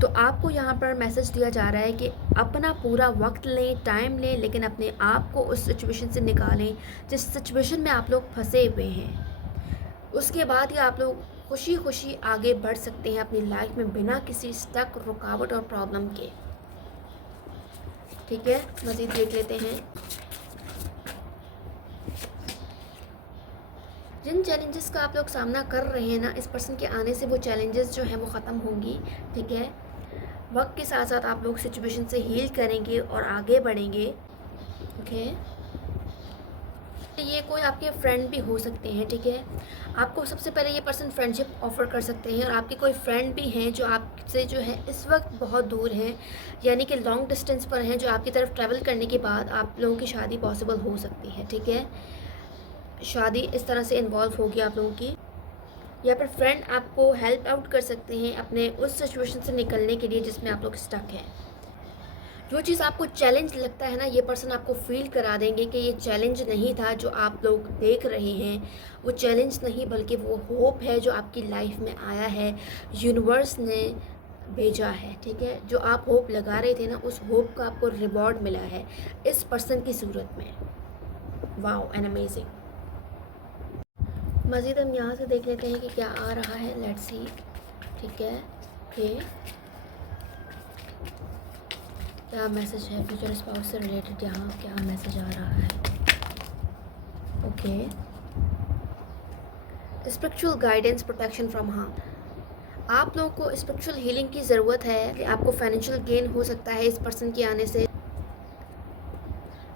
तो आपको यहाँ पर मैसेज दिया जा रहा है कि अपना पूरा वक्त लें, टाइम लें, लेकिन अपने आप को उस सिचुएशन से निकालें जिस सिचुएशन में आप लोग फंसे हुए हैं। उसके बाद ही आप लोग खुशी खुशी आगे बढ़ सकते हैं अपनी लाइफ में बिना किसी स्टक, रुकावट और प्रॉब्लम के। ठीक है, मज़ीद देख लेते हैं। जिन चैलेंजेस का आप लोग सामना कर रहे हैं ना, इस पर्सन के आने से वो चैलेंजेस जो हैं वो ख़त्म होंगी। ठीक है, वक्त के साथ साथ आप लोग सिचुएशन से हील करेंगे और आगे बढ़ेंगे। ओके, ये कोई आपके फ्रेंड भी हो सकते हैं। ठीक है, आपको सबसे पहले ये पर्सन फ्रेंडशिप ऑफ़र कर सकते हैं, और आपके कोई फ्रेंड भी हैं जो आपसे जो है इस वक्त बहुत दूर हैं, यानी कि लॉन्ग डिस्टेंस पर हैं, जो आपकी तरफ ट्रैवल करने के बाद आप लोगों की शादी पॉसिबल हो सकती है। ठीक है, शादी इस तरह से इन्वॉल्व होगी आप लोगों की। या फिर फ्रेंड आपको हेल्प आउट कर सकते हैं अपने उस सिचुएशन से निकलने के लिए जिसमें आप लोग स्टक हैं। जो चीज़ आपको चैलेंज लगता है ना, ये पर्सन आपको फील करा देंगे कि ये चैलेंज नहीं था जो आप लोग देख रहे हैं, वो चैलेंज नहीं बल्कि वो होप है जो आपकी लाइफ में आया है, यूनिवर्स ने भेजा है। ठीक है, जो आप होप लगा रहे थे ना, उस होप का आपको रिवॉर्ड मिला है इस पर्सन की सूरत में। Wow and amazing. मज़ीद हम यहाँ से देख लेते हैं कि क्या आ रहा है, लेट्स सी। ठीक है, ओके, क्या मैसेज है फ्यूचर स्पाउस से रिलेटेड, यहाँ क्या मैसेज आ रहा है। Okay, spiritual guidance, protection from harm. आप लोगों को स्पिरिचुअल हीलिंग की ज़रूरत है कि आपको फाइनेंशियल गेन हो सकता है इस पर्सन के आने से।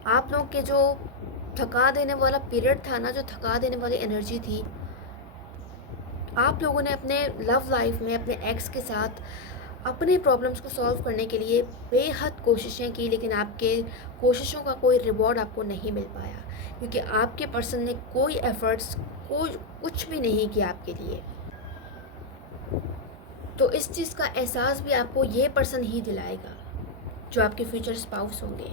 आप लोगों के जो थका देने वाला पीरियड था ना, जो थका देने वाली एनर्जी थी, आप लोगों ने अपने लव लाइफ में अपने एक्स के साथ अपने प्रॉब्लम्स को सॉल्व करने के लिए बेहद कोशिशें की, लेकिन आपके कोशिशों का कोई रिवॉर्ड आपको नहीं मिल पाया, क्योंकि आपके पर्सन ने कोई एफर्ट्स, कोई कुछ भी नहीं किया आपके लिए। तो इस चीज़ का एहसास भी आपको ये पर्सन ही दिलाएगा जो आपके फ्यूचर स्पाउस होंगे,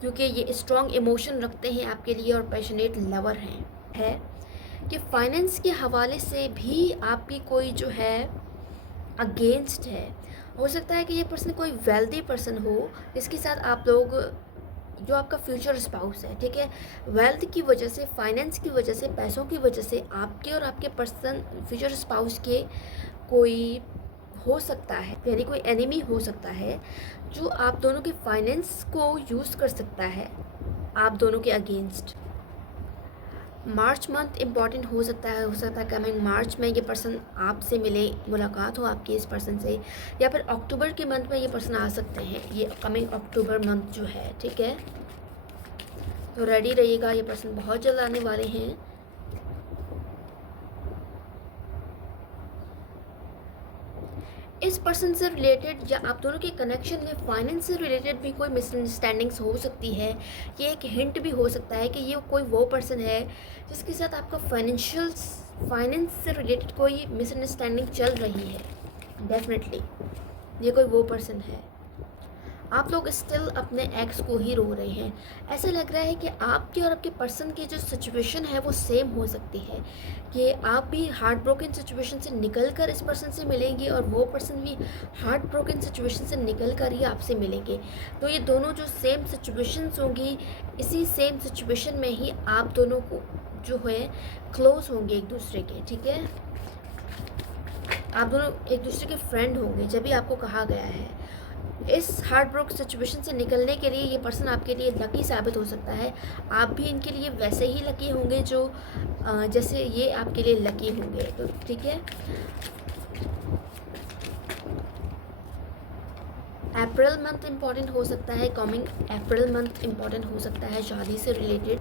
क्योंकि ये स्ट्रॉन्ग इमोशन रखते हैं आपके लिए और पैशनेट लवर हैं। है कि फाइनेंस के हवाले से भी आपकी कोई जो है अगेंस्ट है। हो सकता है कि ये पर्सन कोई वेल्दी पर्सन हो, इसके साथ आप लोग, जो आपका फ्यूचर स्पाउस है, ठीक है, वेल्थ की वजह से, फाइनेंस की वजह से, पैसों की वजह से आपके और आपके पर्सन फ्यूचर स्पाउस के कोई हो सकता है, यानी कोई एनिमी हो सकता है जो आप दोनों के फाइनेंस को यूज़ कर सकता है आप दोनों के अगेंस्ट। मार्च मंथ इम्पॉर्टेंट हो सकता है कमिंग मार्च में ये पर्सन आपसे मिले, मुलाकात हो आपकी इस पर्सन से, या फिर अक्टूबर के मंथ में ये पर्सन आ सकते हैं, ये कमिंग अक्टूबर मंथ जो है, ठीक है। तो रेडी रहिएगा, ये पर्सन बहुत जल्द आने वाले हैं। इस पर्सन से रिलेटेड या आप दोनों के कनेक्शन में फाइनेंस से रिलेटेड भी कोई मिसअंडरस्टैंडिंग्स हो सकती है। ये एक हिंट भी हो सकता है कि ये कोई वो पर्सन है जिसके साथ आपका फाइनेंस से रिलेटेड कोई मिसअंडरस्टैंडिंग चल रही है। डेफिनेटली ये कोई वो पर्सन है। आप लोग स्टिल अपने एक्स को ही रो रहे हैं। ऐसा लग रहा है कि आपके और आपके पर्सन की जो सिचुएशन है वो सेम हो सकती है, कि आप भी हार्ट ब्रोकन सिचुएशन से निकल कर इस पर्सन से मिलेंगे और वो पर्सन भी हार्ट ब्रोकन सिचुएशन से निकल कर ही आपसे मिलेंगे। तो ये दोनों जो सेम सिचुएशंस होंगी, इसी सेम सिचुएशन में ही आप दोनों को जो है क्लोज होंगे एक दूसरे के, ठीक है। आप दोनों एक दूसरे के फ्रेंड होंगे, जब भी आपको कहा गया है। इस हार्ट ब्रोक सिचुएशन से निकलने के लिए ये पर्सन आपके लिए लकी साबित हो सकता है। आप भी इनके लिए वैसे ही लकी होंगे जो जैसे ये आपके लिए लकी होंगे, तो ठीक है। अप्रैल मंथ इम्पॉर्टेंट हो सकता है, कमिंग अप्रैल मंथ इम्पॉर्टेंट हो सकता है शादी से रिलेटेड।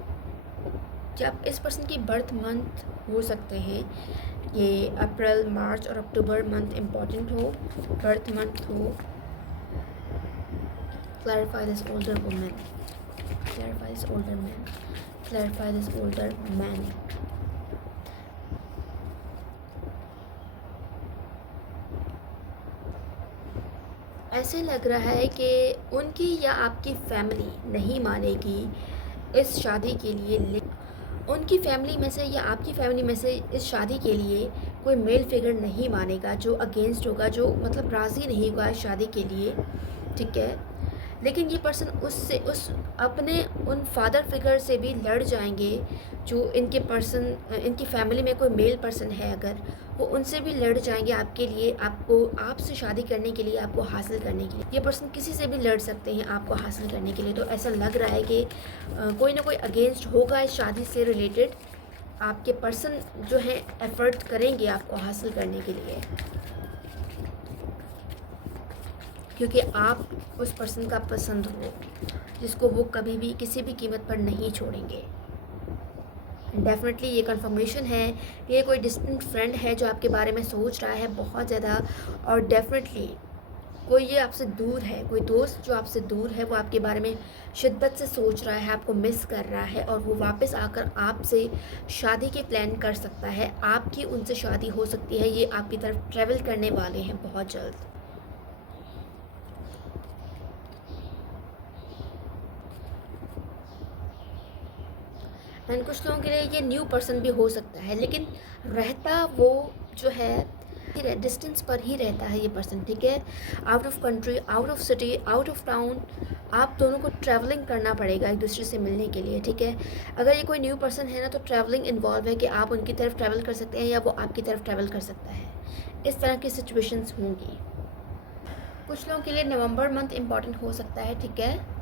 जब इस पर्सन की बर्थ मंथ हो सकते हैं, ये अप्रैल, मार्च और अक्टूबर मंथ इम्पॉर्टेंट हो, बर्थ मंथ हो। Clarify this older woman. Clarify this older man. Clarify this older man. ऐसे लग रहा है कि उनकी या आपकी फैमिली नहीं मानेगी इस शादी के लिए। उनकी फैमिली में से या आपकी फैमिली में से इस शादी के लिए कोई मेल फिगर नहीं मानेगा, जो अगेंस्ट होगा, जो मतलब राज़ी नहीं होगा इस शादी के लिए, ठीक है। लेकिन ये पर्सन उस अपने उन फादर फिगर से भी लड़ जाएंगे, जो इनकी फैमिली में कोई मेल पर्सन है अगर, वो उनसे भी लड़ जाएंगे आपके लिए, आपसे शादी करने के लिए, आपको हासिल करने के लिए। ये पर्सन किसी से भी लड़ सकते हैं आपको हासिल करने के लिए। तो ऐसा लग रहा है कि कोई ना कोई अगेंस्ट होगा इस शादी से रिलेटेड। आपके पर्सन जो है एफर्ट करेंगे आपको हासिल करने के लिए, क्योंकि आप उस पर्सन का पसंद हो, जिसको वो कभी भी किसी भी कीमत पर नहीं छोड़ेंगे। डेफिनेटली ये कंफर्मेशन है कि ये कोई डिस्टेंट फ्रेंड है जो आपके बारे में सोच रहा है बहुत ज़्यादा, और डेफिनेटली कोई ये आपसे दूर है, कोई दोस्त जो आपसे दूर है वो आपके बारे में शिद्दत से सोच रहा है, आपको मिस कर रहा है, और वो वापस आकर आपसे शादी के प्लान कर सकता है। आपकी उनसे शादी हो सकती है, ये आपकी तरफ ट्रैवल करने वाले हैं बहुत जल्द। एंड कुछ लोगों के लिए ये न्यू पर्सन भी हो सकता है, लेकिन रहता वो जो है डिस्टेंस पर ही रहता है ये पर्सन, ठीक है। Out of country, out of city, out of town, आप दोनों को ट्रैवलिंग करना पड़ेगा एक दूसरे से मिलने के लिए, ठीक है। अगर ये कोई न्यू पर्सन है ना, तो ट्रैवलिंग इन्वॉल्व है कि आप उनकी तरफ ट्रैवल कर सकते हैं या वो आपकी तरफ ट्रैवल कर सकता है। इस तरह की सिचुएशंस होंगी। कुछ लोगों के लिए नवंबर मंथ इम्पॉर्टेंट हो सकता है, ठीक है।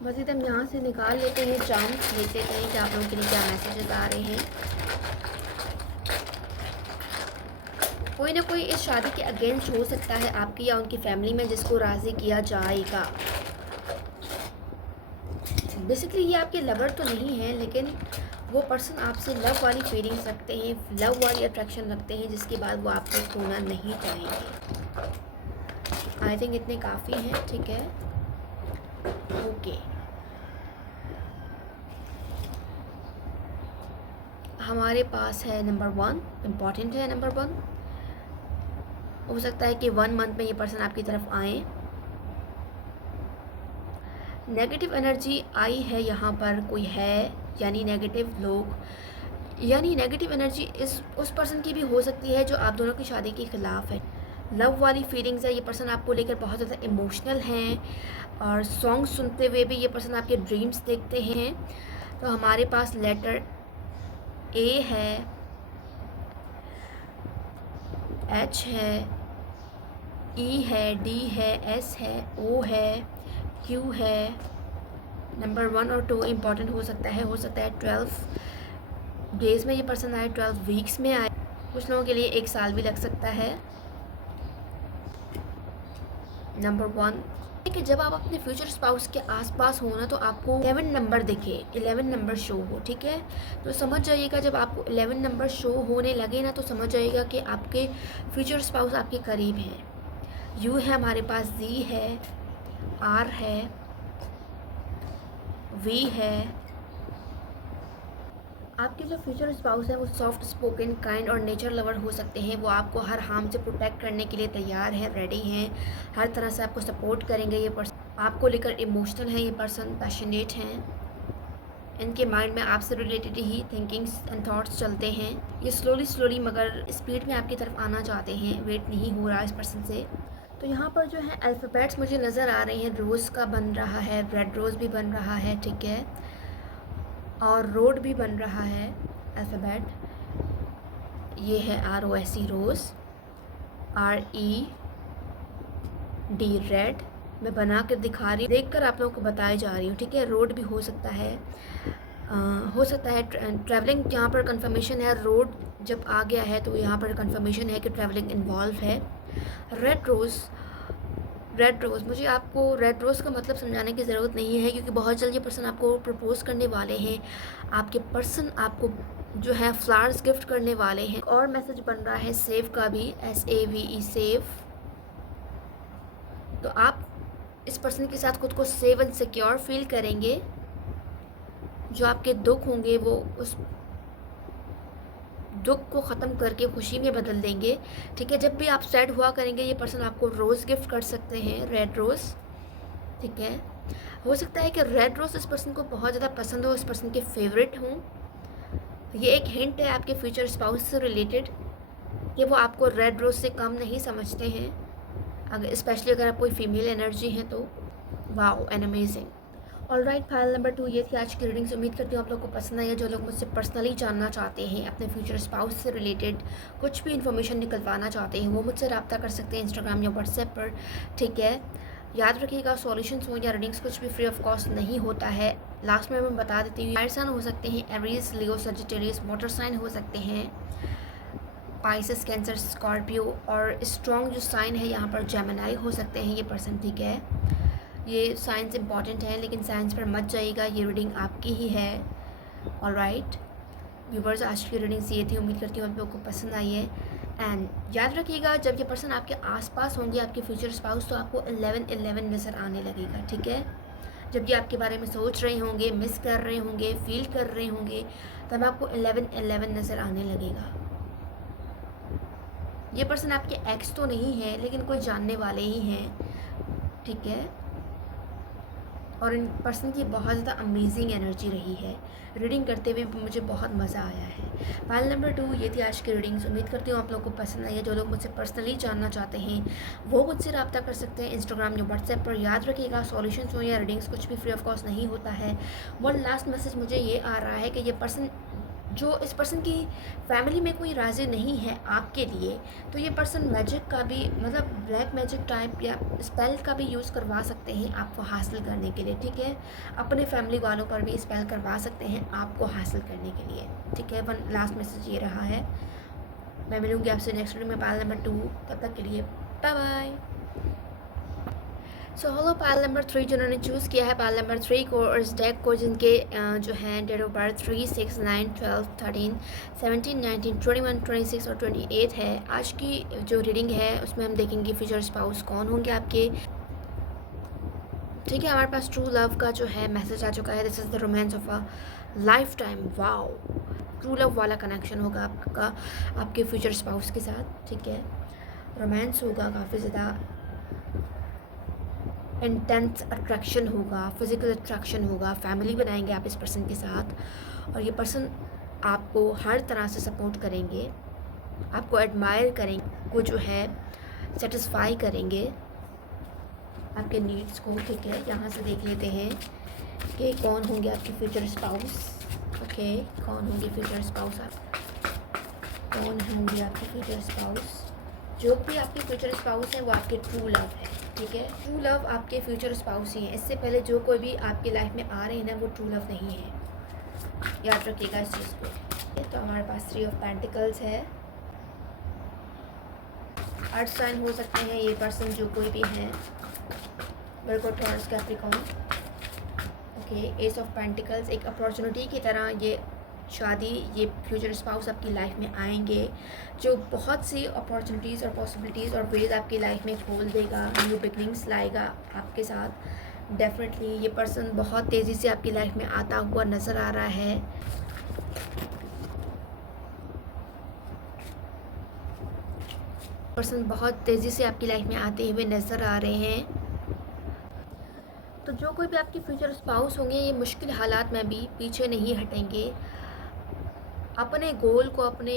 मज़ीद हम यहाँ से निकाल लेते हैं चांस, लेते हैं कि आप लोगों के लिए क्या मैसेजेस आ रहे हैं। कोई ना कोई इस शादी के अगेंस्ट हो सकता है आपकी या उनकी फैमिली में, जिसको राज़ी किया जाएगा। बेसिकली ये आपके लवर तो नहीं है, लेकिन वो पर्सन आपसे लव वाली फीलिंग्स रखते हैं, लव वाली अट्रैक्शन रखते हैं, जिसके बाद वो आपको खोना नहीं चाहेंगे। आई थिंक इतने काफ़ी हैं, ठीक है, ओके। हमारे पास है नंबर 1, इम्पॉर्टेंट है नंबर 1। हो सकता है कि 1 मंथ में ये पर्सन आपकी तरफ आए। नेगेटिव एनर्जी आई है यहाँ पर, कोई है यानी नेगेटिव लोग, यानी नेगेटिव एनर्जी उस पर्सन की भी हो सकती है जो आप दोनों की शादी के ख़िलाफ़ है। लव वाली फीलिंग्स है, ये पर्सन आपको लेकर बहुत ज़्यादा इमोशनल हैं, और सॉन्ग सुनते हुए भी ये पर्सन आपके ड्रीम्स देखते हैं। तो हमारे पास लेटर ए है, एच है, ई है, डी है, एस है, ओ है, क्यू है। नंबर 1 और 2 इम्पॉर्टेंट हो सकता है 12 डेज़ में ये पर्सन आए, 12 वीक्स में आए, कुछ लोगों के लिए 1 साल भी लग सकता है। नंबर 1 कि जब आप अपने फ्यूचर स्पाउस के आसपास हो ना, तो आपको 11 नंबर दिखे, 11 नंबर शो हो, ठीक है। तो समझ जाइएगा, जब आपको 11 नंबर शो होने लगे ना, तो समझ जाइएगा कि आपके फ्यूचर स्पाउस आपके करीब हैं। यू है हमारे पास, जी है, आर है, वी है। आपके जो फ्यूचर स्पाउस है वो सॉफ्ट स्पोकन, काइंड और नेचर लवर हो सकते हैं। वो आपको हर हार्म से प्रोटेक्ट करने के लिए तैयार हैं, रेडी हैं, हर तरह से आपको सपोर्ट करेंगे। ये पर्सन आपको लेकर इमोशनल है, ये पर्सन पैशनेट हैं, इनके माइंड में आपसे related he thinkings and thoughts चलते हैं। ये स्लोली मगर स्पीड में आपकी तरफ आना चाहते हैं, वेट नहीं हो रहा इस पर्सन से। तो यहाँ पर जो है अल्फ़ाबेट्स मुझे नज़र आ रहे हैं, रोज़ का बन रहा है, रेड रोज़ भी बन रहा है, ठीक है, और रोड भी बन रहा है अल्फ़ाबेट। ये है ROSE रोज़, RED रेड। मैं बना कर दिखा रही हूँ, देख कर आप लोगों को बताई जा रही हूँ, ठीक है। रोड भी हो सकता है, ट्रैवलिंग यहाँ पर कंफर्मेशन है। रोड जब आ गया है तो यहाँ पर कंफर्मेशन है कि ट्रैवलिंग इन्वॉल्व है। रेड रोज़ मुझे आपको रेड रोज़ का मतलब समझाने की ज़रूरत नहीं है, क्योंकि बहुत जल्द ये पर्सन आपको प्रपोज़ करने वाले हैं। आपके पर्सन आपको जो है फ्लावर्स गिफ्ट करने वाले हैं। और मैसेज बन रहा है सेव का भी, SAVE सेव। तो आप इस पर्सन के साथ खुद को सेव एंड सिक्योर फील करेंगे। जो आपके दुख होंगे वो उस दुख को ख़त्म करके खुशी में बदल देंगे, ठीक है। जब भी आप सैड हुआ करेंगे, ये पर्सन आपको रोज़ गिफ्ट कर सकते हैं, रेड रोज़, ठीक है। हो सकता है कि रेड रोज़ इस पर्सन को बहुत ज़्यादा पसंद हो, इस पर्सन के फेवरेट हों। ये एक हिंट है आपके फ्यूचर स्पाउस से रिलेटेड कि वो आपको रेड रोज़ से कम नहीं समझते हैं, अगर स्पेशली अगर आप कोई फीमेल एनर्जी है तो। Wow and amazing. Alright, file number 2 ये थी आज की रीडिंग्स। उम्मीद करती हूँ आप लोग को पसंद आई है। जो लोग मुझसे पर्सनली जानना चाहते हैं, अपने फ्यूचर स्पाउस से रिलेटेड कुछ भी इन्फॉर्मेशन निकलवाना चाहते हैं, वो मुझसे रब्ता कर सकते हैं इंस्टाग्राम या व्हाट्सएप पर, ठीक है। याद रखिएगा, सॉल्यूशंस हो या रीडिंग्स कुछ भी फ्री ऑफ कॉस्ट नहीं होता है। लास्ट में मैं बता देती हूँ, फायर साइन हो सकते हैं एरीज, लियो, सजिटेरियस। वाटर साइन हो सकते हैं पाइसेस, कैंसर, स्कॉर्पियो। और स्ट्रॉन्ग जो साइन है यहाँ पर जेमिनी हो सकते हैं ये पर्सन, ठीक है। ये साइंस इंपॉर्टेंट है, लेकिन साइंस पर मत जाइएगा, ये रीडिंग आपकी ही है। ऑलराइट व्यूवर्स, आज की रीडिंग्स ये थी। उम्मीद करती हूँ आप लोगों को पसंद आई है। एंड याद रखिएगा, जब ये पर्सन आपके आसपास होंगे, आपके फ्यूचर स्पाउस, तो आपको 11-11 नज़र आने लगेगा, ठीक है। जब ये आपके बारे में सोच रहे होंगे, मिस कर रहे होंगे, फील कर रहे होंगे, तब आपको 11-11 नज़र आने लगेगा। ये पर्सन आपके एक्स तो नहीं है, लेकिन कोई जानने वाले ही हैं, ठीक है। और इन पर्सन की बहुत ज़्यादा अमेजिंग एनर्जी रही है। रीडिंग करते हुए भी मुझे बहुत मज़ा आया है। फाइल नंबर 2 ये थी आज की रीडिंग्स। उम्मीद करती हूँ आप लोगों को पसंद आई है। जो लोग मुझसे पर्सनली जानना चाहते हैं, वो मुझसे रब्ता कर सकते हैं इंस्टाग्राम या व्हाट्सएप पर। याद रखिएगा, सॉल्यूशंस हो या रीडिंग्स कुछ भी फ्री ऑफ कॉस्ट नहीं होता है। वन लास्ट मैसेज मुझे ये आ रहा है कि ये पर्सन जो इस पर्सन की फैमिली में कोई राज़ी नहीं है आपके लिए, तो ये पर्सन मैजिक का भी मतलब ब्लैक मैजिक टाइप या स्पेल का भी यूज़ करवा सकते हैं आपको हासिल करने के लिए, ठीक है। अपने फैमिली वालों पर भी स्पेल करवा सकते हैं आपको हासिल करने के लिए, ठीक है। वन लास्ट मैसेज ये रहा है। मैं मिलूँगी आपसे नेक्स्ट वीडियो में पायल नंबर 2। तब तक के लिए bye bye. So hello Payal number 3 जिन्होंने चूज़ किया है पायल नंबर 3 को और इस डेक को, जिनके जो हैं डेट ऑफ बर्थ 3, 6, 9, 12, 13, 17, 19, 21, 26 और 28 है। आज की जो रीडिंग है उसमें हम देखेंगे फ्यूचर स्पाउस कौन होंगे आपके, ठीक है। हमारे पास ट्रू लव का जो है मैसेज आ चुका है। This is the romance of a life time. Wow, true love वाला कनेक्शन होगा आपका आपके फ्यूचर स्पाउस के साथ, ठीक है। रोमांस होगा, काफ़ी ज़्यादा इंटेंस अट्रैक्शन होगा, फिज़िकल अट्रैक्शन होगा, फैमिली बनाएंगे आप इस पर्सन के साथ और ये पर्सन आपको हर तरह से सपोर्ट करेंगे, आपको एडमायर करेंगे, को जो है सेटिस्फाई करेंगे आपके नीड्स को, ठीक है। यहाँ से देख लेते हैं कि कौन होंगे आपके फ्यूचर स्पाउस। ओके, कौन होंगे फ्यूचर स्पाउस कौन होंगे आपके फ्यूचर स्पाउस। जो भी आपके फ्यूचर स्पाउस हैं वो आपके ट्रू लव है, ठीक है। ट्रू लव आपके फ्यूचर स्पाउस ही हैं। इससे पहले जो कोई भी आपकी लाइफ में आ रहे हैं ना, वो ट्रू लव नहीं है, याद रखिएगा इस चीज़ को। तो हमारे पास 3 ऑफ पेंटिकल्स है। अर्थ साइन हो सकते हैं ये पर्सन, जो कोई भी हैं, Virgo, Taurus, Capricorn. Okay, ace of pentacles, एक अपॉर्चुनिटी की तरह ये शादी, ये फ्यूचर स्पाउस आपकी लाइफ में आएंगे, जो बहुत सी अपॉर्चुनिटीज़ और पॉसिबिलिटीज़ और वेज आपकी लाइफ में खोल देगा, न्यू बिगनिंग्स लाएगा आपके साथ। डेफिनेटली ये पर्सन बहुत तेज़ी से आपकी लाइफ में आता हुआ नज़र आ रहा है। पर्सन बहुत तेज़ी से आपकी लाइफ में आते हुए नज़र आ रहे हैं। तो जो कोई भी आपके फ्यूचर स्पाउस होंगे, ये मुश्किल हालात में भी पीछे नहीं हटेंगे। अपने गोल को, अपने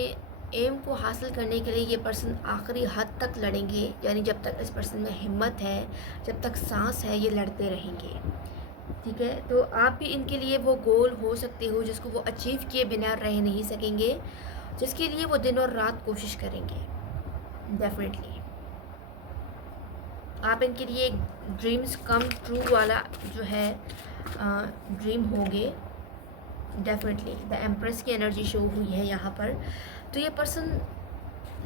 एम को हासिल करने के लिए ये पर्सन आखिरी हद तक लड़ेंगे, यानी जब तक इस पर्सन में हिम्मत है, जब तक सांस है, ये लड़ते रहेंगे, ठीक है। तो आप भी इनके लिए वो गोल हो सकते हो जिसको वो अचीव किए बिना रह नहीं सकेंगे, जिसके लिए वो दिन और रात कोशिश करेंगे। डेफिनेटली आप इनके लिए ड्रीम्स कम ट्रू वाला जो है ड्रीम होंगे। डेफिनेटली द एम्प्रेस की एनर्जी शो हुई है यहाँ पर। तो ये पर्सन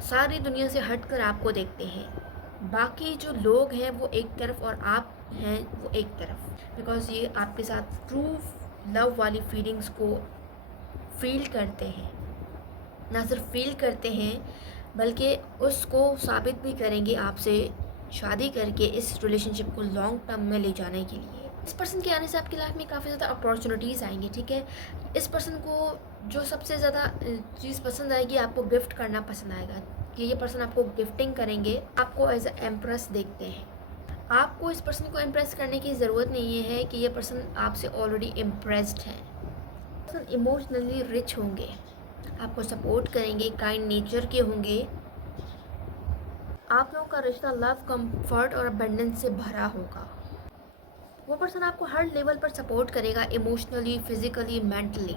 सारी दुनिया से हटकर आपको देखते हैं। बाकी जो लोग हैं वो एक तरफ और आप हैं वो एक तरफ, बिकॉज ये आपके साथ ट्रू लव वाली फीलिंग्स को फील करते हैं। ना सिर्फ फील करते हैं बल्कि उसको साबित भी करेंगे आपसे शादी करके इस रिलेशनशिप को लॉन्ग टर्म में ले जाने के लिए। इस पर्सन के आने से आपकी लाइफ में काफ़ी ज़्यादा अपॉर्चुनिटीज़ आएंगी, ठीक है। इस पर्सन को जो सबसे ज़्यादा चीज़ पसंद आएगी, आपको गिफ्ट करना पसंद आएगा कि ये पर्सन आपको गिफ्टिंग करेंगे, आपको एज अ एम्प्रेस देखते हैं। आपको इस पर्सन को इम्प्रेस करने की ज़रूरत नहीं है कि ये पर्सन आपसे ऑलरेडी इम्प्रेस्ड है। पर्सन इमोशनली रिच होंगे, आपको सपोर्ट करेंगे, काइंड नेचर के होंगे। आप लोगों का रिश्ता लव, कंफर्ट और अबंडेंस से भरा होगा। वो पर्सन आपको हर लेवल पर सपोर्ट करेगा, इमोशनली, फिज़िकली, मेंटली,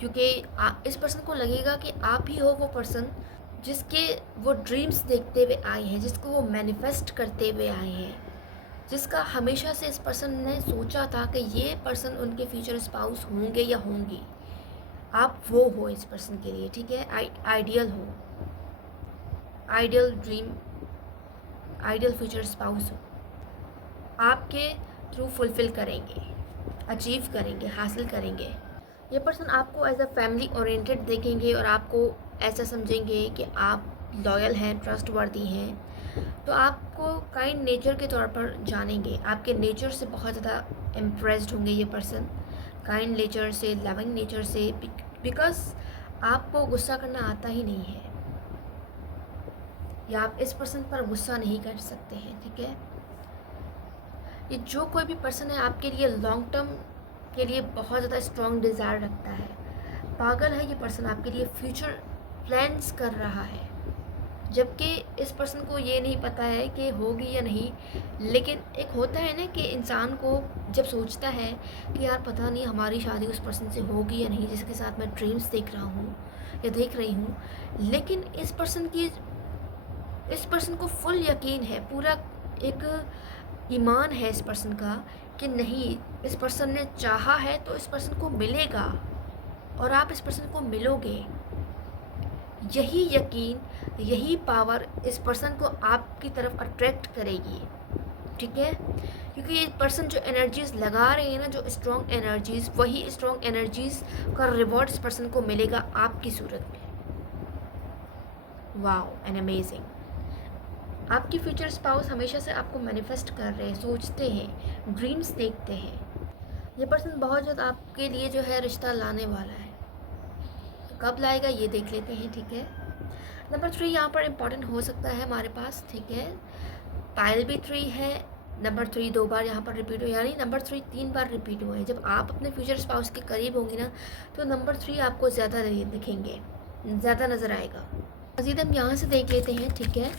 क्योंकि इस पर्सन को लगेगा कि आप ही हो वो पर्सन जिसके वो ड्रीम्स देखते हुए आए हैं, जिसको वो मैनिफेस्ट करते हुए आए हैं, जिसका हमेशा से इस पर्सन ने सोचा था कि ये पर्सन उनके फ्यूचर स्पाउस होंगे या होंगी। आप वो हो इस पर्सन के लिए, ठीक है। आइडियल हो, ideal dream, ideal future spouse हो, आपके थ्रू फुलफ़िल करेंगे, अचीव करेंगे, हासिल करेंगे। ये पर्सन आपको एज अ फैमिली ओरिएंटेड देखेंगे और आपको ऐसा समझेंगे कि आप लॉयल हैं, ट्रस्टवर्दी हैं। तो आपको काइंड नेचर के तौर पर जानेंगे, आपके नेचर से बहुत ज़्यादा इम्प्रेस्ड होंगे ये पर्सन, काइंड नेचर से, लविंग नेचर से, बिकॉज आपको गुस्सा करना आता ही नहीं है या आप इस पर्सन पर गुस्सा नहीं कर सकते हैं, ठीक है। ये जो कोई भी पर्सन है आपके लिए लॉन्ग टर्म के लिए बहुत ज़्यादा स्ट्रॉन्ग डिज़ायर रखता है। पागल है ये पर्सन, आपके लिए फ्यूचर प्लान्स कर रहा है, जबकि इस पर्सन को ये नहीं पता है कि होगी या नहीं। लेकिन एक होता है ना कि इंसान को जब सोचता है कि यार पता नहीं हमारी शादी उस पर्सन से होगी या नहीं जिसके साथ मैं ड्रीम्स देख रहा हूँ या देख रही हूँ, लेकिन इस पर्सन को फुल यकीन है, पूरा एक ईमान है इस पर्सन का कि नहीं, इस पर्सन ने चाहा है तो इस पर्सन को मिलेगा और आप इस पर्सन को मिलोगे। यही यकीन, यही पावर इस पर्सन को आपकी तरफ अट्रैक्ट करेगी, ठीक है। क्योंकि ये पर्सन जो एनर्जीज लगा रहे हैं ना, जो स्ट्रॉन्ग एनर्जीज, वही स्ट्रॉन्ग एनर्जीज का रिवॉर्ड इस पर्सन को मिलेगा आपकी सूरत में। Wow and amazing. आपकी फ्यूचर स्पाउस हमेशा से आपको मैनिफेस्ट कर रहे हैं, सोचते हैं, ड्रीम्स देखते हैं। ये पर्सन बहुत जल्द आपके लिए जो है रिश्ता लाने वाला है। कब लाएगा ये देख लेते हैं, ठीक है। नंबर 3 यहाँ पर इम्पॉर्टेंट हो सकता है हमारे पास, ठीक है। पायल भी 3 है, नंबर 3 2 बार यहाँ पर रिपीट हो, यानी नंबर 3 3 बार रिपीट हुए हैं। जब आप अपने फ्यूचर स्पाउस के करीब होंगे ना, तो नंबर 3 आपको ज़्यादा दिखेंगे, ज़्यादा नज़र आएगा। मज़ीद हम यहाँ से देख लेते हैं, ठीक है।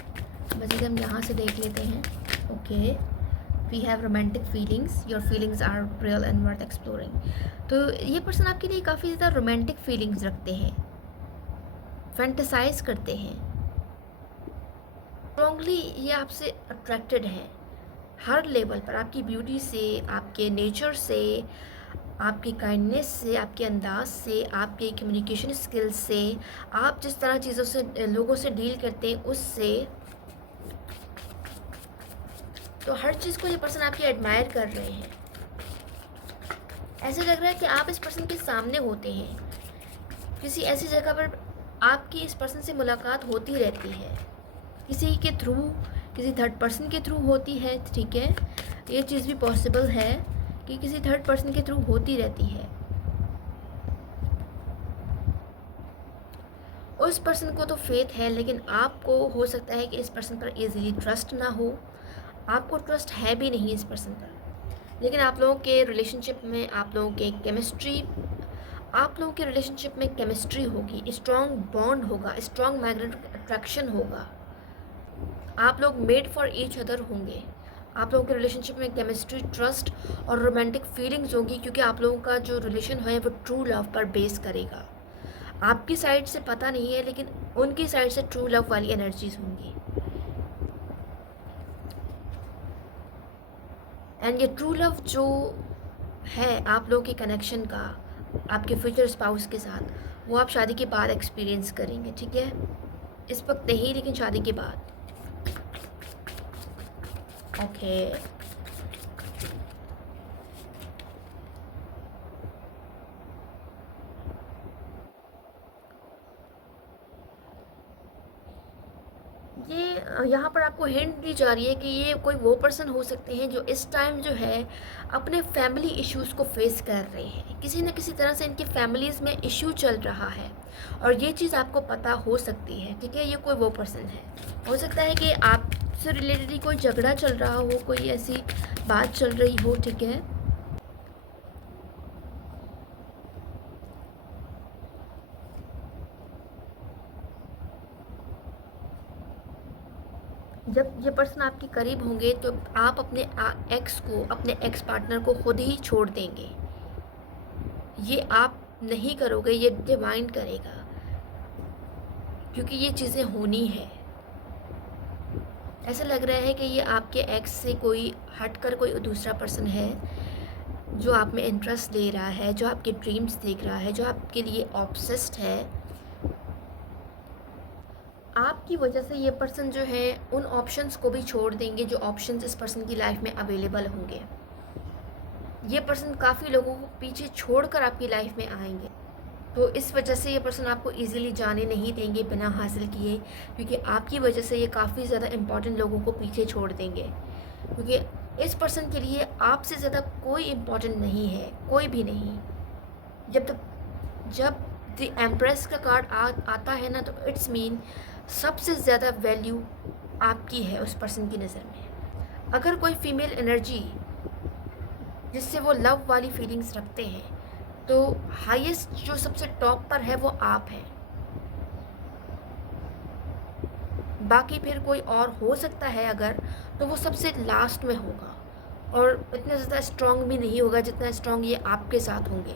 मज़ीद हम यहाँ से देख लेते हैं। Okay, we have romantic feelings, your feelings are real and worth exploring. तो ये पर्सन आपके लिए काफ़ी ज़्यादा रोमांटिक फीलिंग्स रखते हैं, फैंटेसाइज करते हैं, स्ट्रॉन्गली ये आपसे अट्रैक्टेड हैं हर लेवल पर, आपकी ब्यूटी से, आपके नेचर से, आपकी काइंडनेस से, आपके अंदाज से, आपके कम्युनिकेशन स्किल्स से, आप जिस तरह चीज़ों से, लोगों से डील करते हैं उससे। तो हर चीज़ को ये पर्सन आपकी एडमायर कर रहे हैं। ऐसे लग रहा है कि आप इस पर्सन के सामने होते हैं, किसी ऐसी जगह पर आपकी इस पर्सन से मुलाकात होती रहती है, किसी के थ्रू, किसी थर्ड पर्सन के थ्रू होती है, ठीक है। ये चीज़ भी पॉसिबल है कि किसी थर्ड पर्सन के थ्रू होती रहती है। उस पर्सन को तो फेथ है, लेकिन आपको हो सकता है कि इस पर्सन पर इजीली ट्रस्ट ना हो, आपको ट्रस्ट है भी नहीं इस पर्सन पर। लेकिन आप लोगों के रिलेशनशिप में, आप लोगों के रिलेशनशिप में केमिस्ट्री होगी, स्ट्रॉन्ग बॉन्ड होगा, स्ट्रॉन्ग मैग्नेटिक अट्रैक्शन होगा, आप लोग मेड फॉर ईच अदर होंगे। आप लोगों के रिलेशनशिप में केमिस्ट्री, ट्रस्ट और रोमांटिक फीलिंग्स होंगी, क्योंकि आप लोगों का जो रिलेशन है वो ट्रू लव पर बेस करेगा। आपकी साइड से पता नहीं है, लेकिन उनकी साइड से ट्रू लव वाली एनर्जीज होंगी। एंड ये ट्रू लव जो है आप लोगों के कनेक्शन का आपके फ्यूचर स्पाउस के साथ, वो आप शादी के बाद एक्सपीरियंस करेंगे, ठीक है। इस वक्त नहीं, लेकिन शादी के बाद। ओके, ये यहाँ पर आपको हिंट दी जा रही है कि ये कोई वो पर्सन हो सकते हैं जो इस टाइम जो है अपने फैमिली इश्यूज़ को फेस कर रहे हैं। किसी न किसी तरह से इनके फैमिलीज़ में इश्यू चल रहा है और ये चीज़ आपको पता हो सकती है, ठीक है। ये कोई वो पर्सन है, हो सकता है कि आपसे रिलेटेड कोई झगड़ा चल रहा हो, कोई ऐसी बात चल रही हो, ठीक है। जब ये पर्सन आपके करीब होंगे तो आप अपने एक्स पार्टनर को खुद ही छोड़ देंगे। ये आप नहीं करोगे, ये डिवाइन करेगा, क्योंकि ये चीज़ें होनी है। ऐसा लग रहा है कि ये आपके एक्स से कोई हटकर कोई दूसरा पर्सन है जो आप में इंटरेस्ट ले रहा है, जो आपके ड्रीम्स देख रहा है, जो आपके लिए ऑब्सेस्ड है। आपकी वजह से ये पर्सन जो है उन ऑप्शंस को भी छोड़ देंगे जो ऑप्शंस इस पर्सन की लाइफ में अवेलेबल होंगे। ये पर्सन काफ़ी लोगों को पीछे छोड़कर आपकी लाइफ में आएंगे, तो इस वजह से ये पर्सन आपको इजीली जाने नहीं देंगे बिना हासिल किए, क्योंकि आपकी वजह से ये काफ़ी ज़्यादा इम्पॉर्टेंट लोगों को पीछे छोड़ देंगे। क्योंकि इस पर्सन के लिए आपसे ज़्यादा कोई इम्पॉर्टेंट नहीं है, कोई भी नहीं। जब द एम्प्रेस का कार्ड आता है ना, तो इट्स मीन सबसे ज़्यादा वैल्यू आपकी है उस पर्सन की नज़र में। अगर कोई फीमेल एनर्जी जिससे वो लव वाली फीलिंग्स रखते हैं, तो हाईएस्ट जो सबसे टॉप पर है वो आप हैं। बाकी फिर कोई और हो सकता है अगर, तो वो सबसे लास्ट में होगा और इतना ज़्यादा स्ट्रॉन्ग भी नहीं होगा जितना स्ट्रॉन्ग ये आपके साथ होंगे।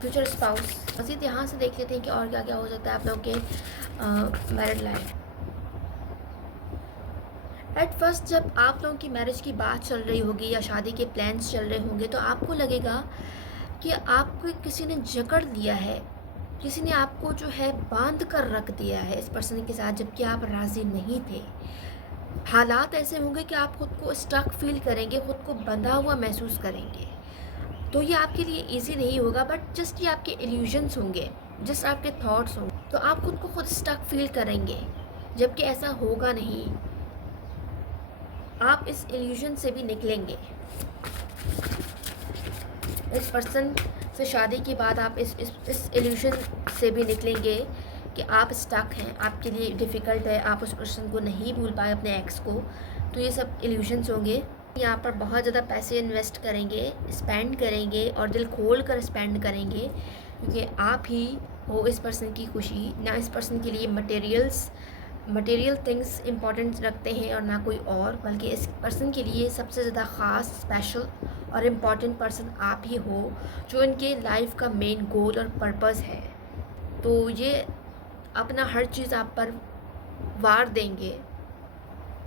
फ्यूचर स्पाउस, मज़ीद यहाँ से देख लेते हैं कि और क्या क्या हो सकता है आप लोगों के मैरिड लाइफ। एट फर्स्ट जब आप लोगों की मैरिज की बात चल रही होगी या शादी के प्लान्स चल रहे होंगे तो आपको लगेगा कि आपको किसी ने जकड़ लिया है, किसी ने आपको जो है बांध कर रख दिया है इस पर्सन के साथ, जबकि आप राज़ी नहीं थे। हालात ऐसे होंगे कि आप खुद को स्टक फील करेंगे, खुद को बंधा हुआ महसूस करेंगे। तो ये आपके लिए इजी नहीं होगा, बट जस्ट ये आपके इल्यूजन्स होंगे, जस्ट आपके थॉट्स होंगे। तो आप खुद को खुद स्टक फील करेंगे, जबकि ऐसा होगा नहीं। आप इस इल्यूजन से भी निकलेंगे। इस पर्सन से शादी के बाद आप इस इल्यूजन से भी निकलेंगे कि आप स्टक हैं, आपके लिए डिफ़िकल्ट है, आप उस पर्सन को नहीं भूल पाए, अपने एक्स को। तो ये सब इल्यूजन्स होंगे। यहाँ पर बहुत ज़्यादा पैसे इन्वेस्ट करेंगे, स्पेंड करेंगे और दिल खोल कर स्पेंड करेंगे, क्योंकि आप ही हो इस पर्सन की खुशी। ना इस पर्सन के लिए मटेरियल थिंग्स इम्पॉर्टेंट रखते हैं और ना कोई और, बल्कि इस पर्सन के लिए सबसे ज़्यादा ख़ास, स्पेशल और इम्पॉर्टेंट पर्सन आप ही हो, जो इनके लाइफ का मेन गोल और पर्पज़ है। तो ये अपना हर चीज़ आप पर वार देंगे।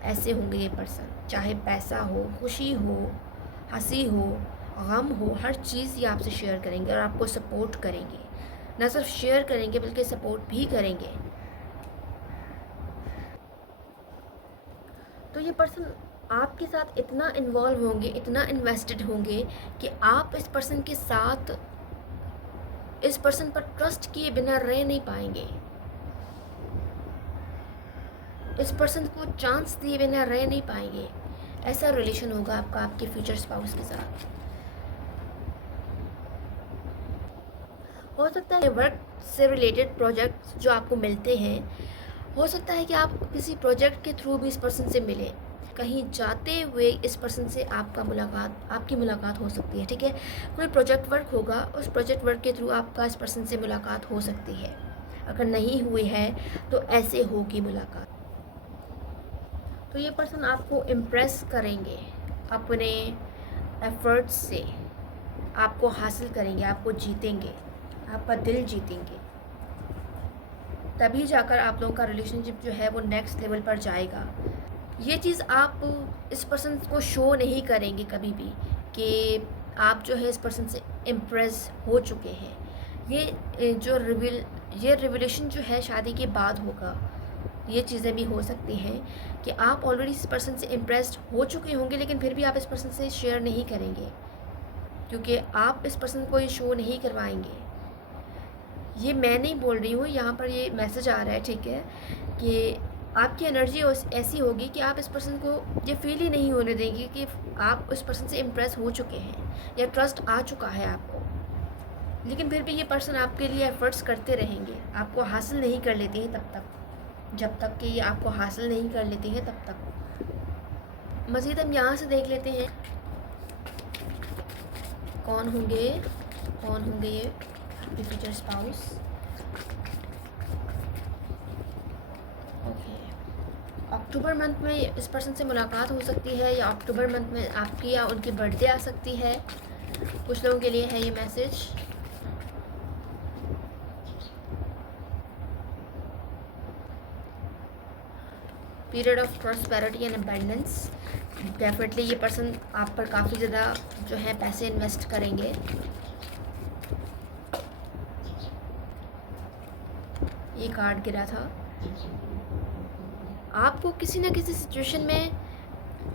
ऐसे होंगे ये पर्सन, चाहे पैसा हो, खुशी हो, हंसी हो, गम हो, हर चीज़ ये आपसे शेयर करेंगे और आपको सपोर्ट करेंगे। ना सिर्फ शेयर करेंगे बल्कि सपोर्ट भी करेंगे। तो ये पर्सन आपके साथ इतना इन्वॉल्व होंगे, इतना इन्वेस्टेड होंगे कि आप इस पर्सन के साथ, इस पर्सन पर ट्रस्ट किए बिना रह नहीं paएंगे। इस पर्सन को चांस दिए बिना रह नहीं पाएंगे। ऐसा रिलेशन होगा आपका आपके फ्यूचर स्पाउस के साथ। हो सकता है वर्क से रिलेटेड प्रोजेक्ट्स जो आपको मिलते हैं, हो सकता है कि आप किसी प्रोजेक्ट के थ्रू भी इस पर्सन से मिलें। कहीं जाते हुए इस पर्सन से आपकी मुलाकात हो सकती है, ठीक है। कोई प्रोजेक्ट वर्क होगा, उस प्रोजेक्ट वर्क के थ्रू आपका इस पर्सन से मुलाकात हो सकती है। अगर नहीं हुई है तो ऐसे होगी मुलाकात। तो ये पर्सन आपको इम्प्रेस करेंगे अपने एफर्ट्स से, आपको हासिल करेंगे, आपको जीतेंगे, आपका दिल जीतेंगे। तभी जाकर आप लोगों का रिलेशनशिप जो है वो नेक्स्ट लेवल पर जाएगा। ये चीज़ आप इस पर्सन को शो नहीं करेंगे कभी भी कि आप जो है इस पर्सन से इम्प्रेस हो चुके हैं। ये रिविलेशन जो है शादी के बाद होगा। ये चीज़ें भी हो सकती हैं कि आप ऑलरेडी इस पर्सन से इम्प्रेस्ड हो चुके होंगे, लेकिन फिर भी आप इस पर्सन से शेयर नहीं करेंगे, क्योंकि आप इस पर्सन को ये शो नहीं करवाएंगे। ये मैं नहीं बोल रही हूँ, यहाँ पर ये मैसेज आ रहा है, ठीक है, कि आपकी एनर्जी ऐसी होगी कि आप इस पर्सन को ये फील ही नहीं होने देंगे कि आप उस पर्सन से इम्प्रेस हो चुके हैं या ट्रस्ट आ चुका है आपको। लेकिन फिर भी ये पर्सन आपके लिए एफर्ट्स करते रहेंगे, आपको हासिल नहीं कर लेते हैं तब तक, जब तक कि ये आपको हासिल नहीं कर लेते हैं तब तक। मज़ीद हम यहाँ से देख लेते हैं कौन होंगे ये फ्यूचर स्पाउस। ओके, अक्टूबर मंथ में इस पर्सन से मुलाकात हो सकती है, या अक्टूबर मंथ में आपकी या उनकी बर्थडे आ सकती है। कुछ लोगों के लिए है ये message. Period of prosperity and abundance. Definitely ये पर्सन आप पर काफ़ी ज़्यादा जो है पैसे इन्वेस्ट करेंगे। ये कार्ड गिरा था। आपको किसी न किसी सिचुएशन में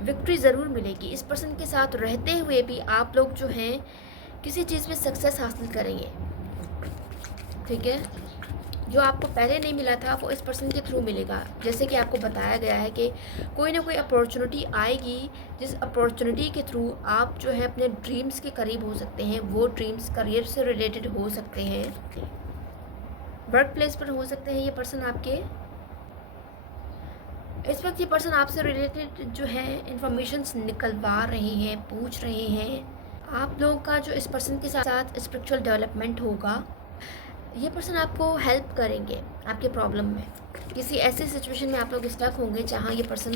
विक्ट्री ज़रूर मिलेगी। इस पर्सन के साथ रहते हुए भी आप लोग जो हैं किसी चीज़ में सक्सेस हासिल करेंगे, ठीक है। जो आपको पहले नहीं मिला था वो इस पर्सन के थ्रू मिलेगा। जैसे कि आपको बताया गया है कि कोई ना कोई अपॉर्चुनिटी आएगी, जिस अपॉर्चुनिटी के थ्रू आप जो है अपने ड्रीम्स के करीब हो सकते हैं। वो ड्रीम्स करियर से रिलेटेड हो सकते हैं, वर्क प्लेस पर हो सकते हैं। ये पर्सन आपके इस वक्त ये पर्सन आपसे रिलेटेड जो है इंफॉर्मेशंस निकलवा रहे हैं, पूछ रहे हैं। आप लोगों का जो इस पर्सन के साथ स्पिरिचुअल डेवलपमेंट होगा, ये पर्सन आपको हेल्प करेंगे आपके प्रॉब्लम में। किसी ऐसे सिचुएशन में आप लोग स्टक होंगे जहाँ ये पर्सन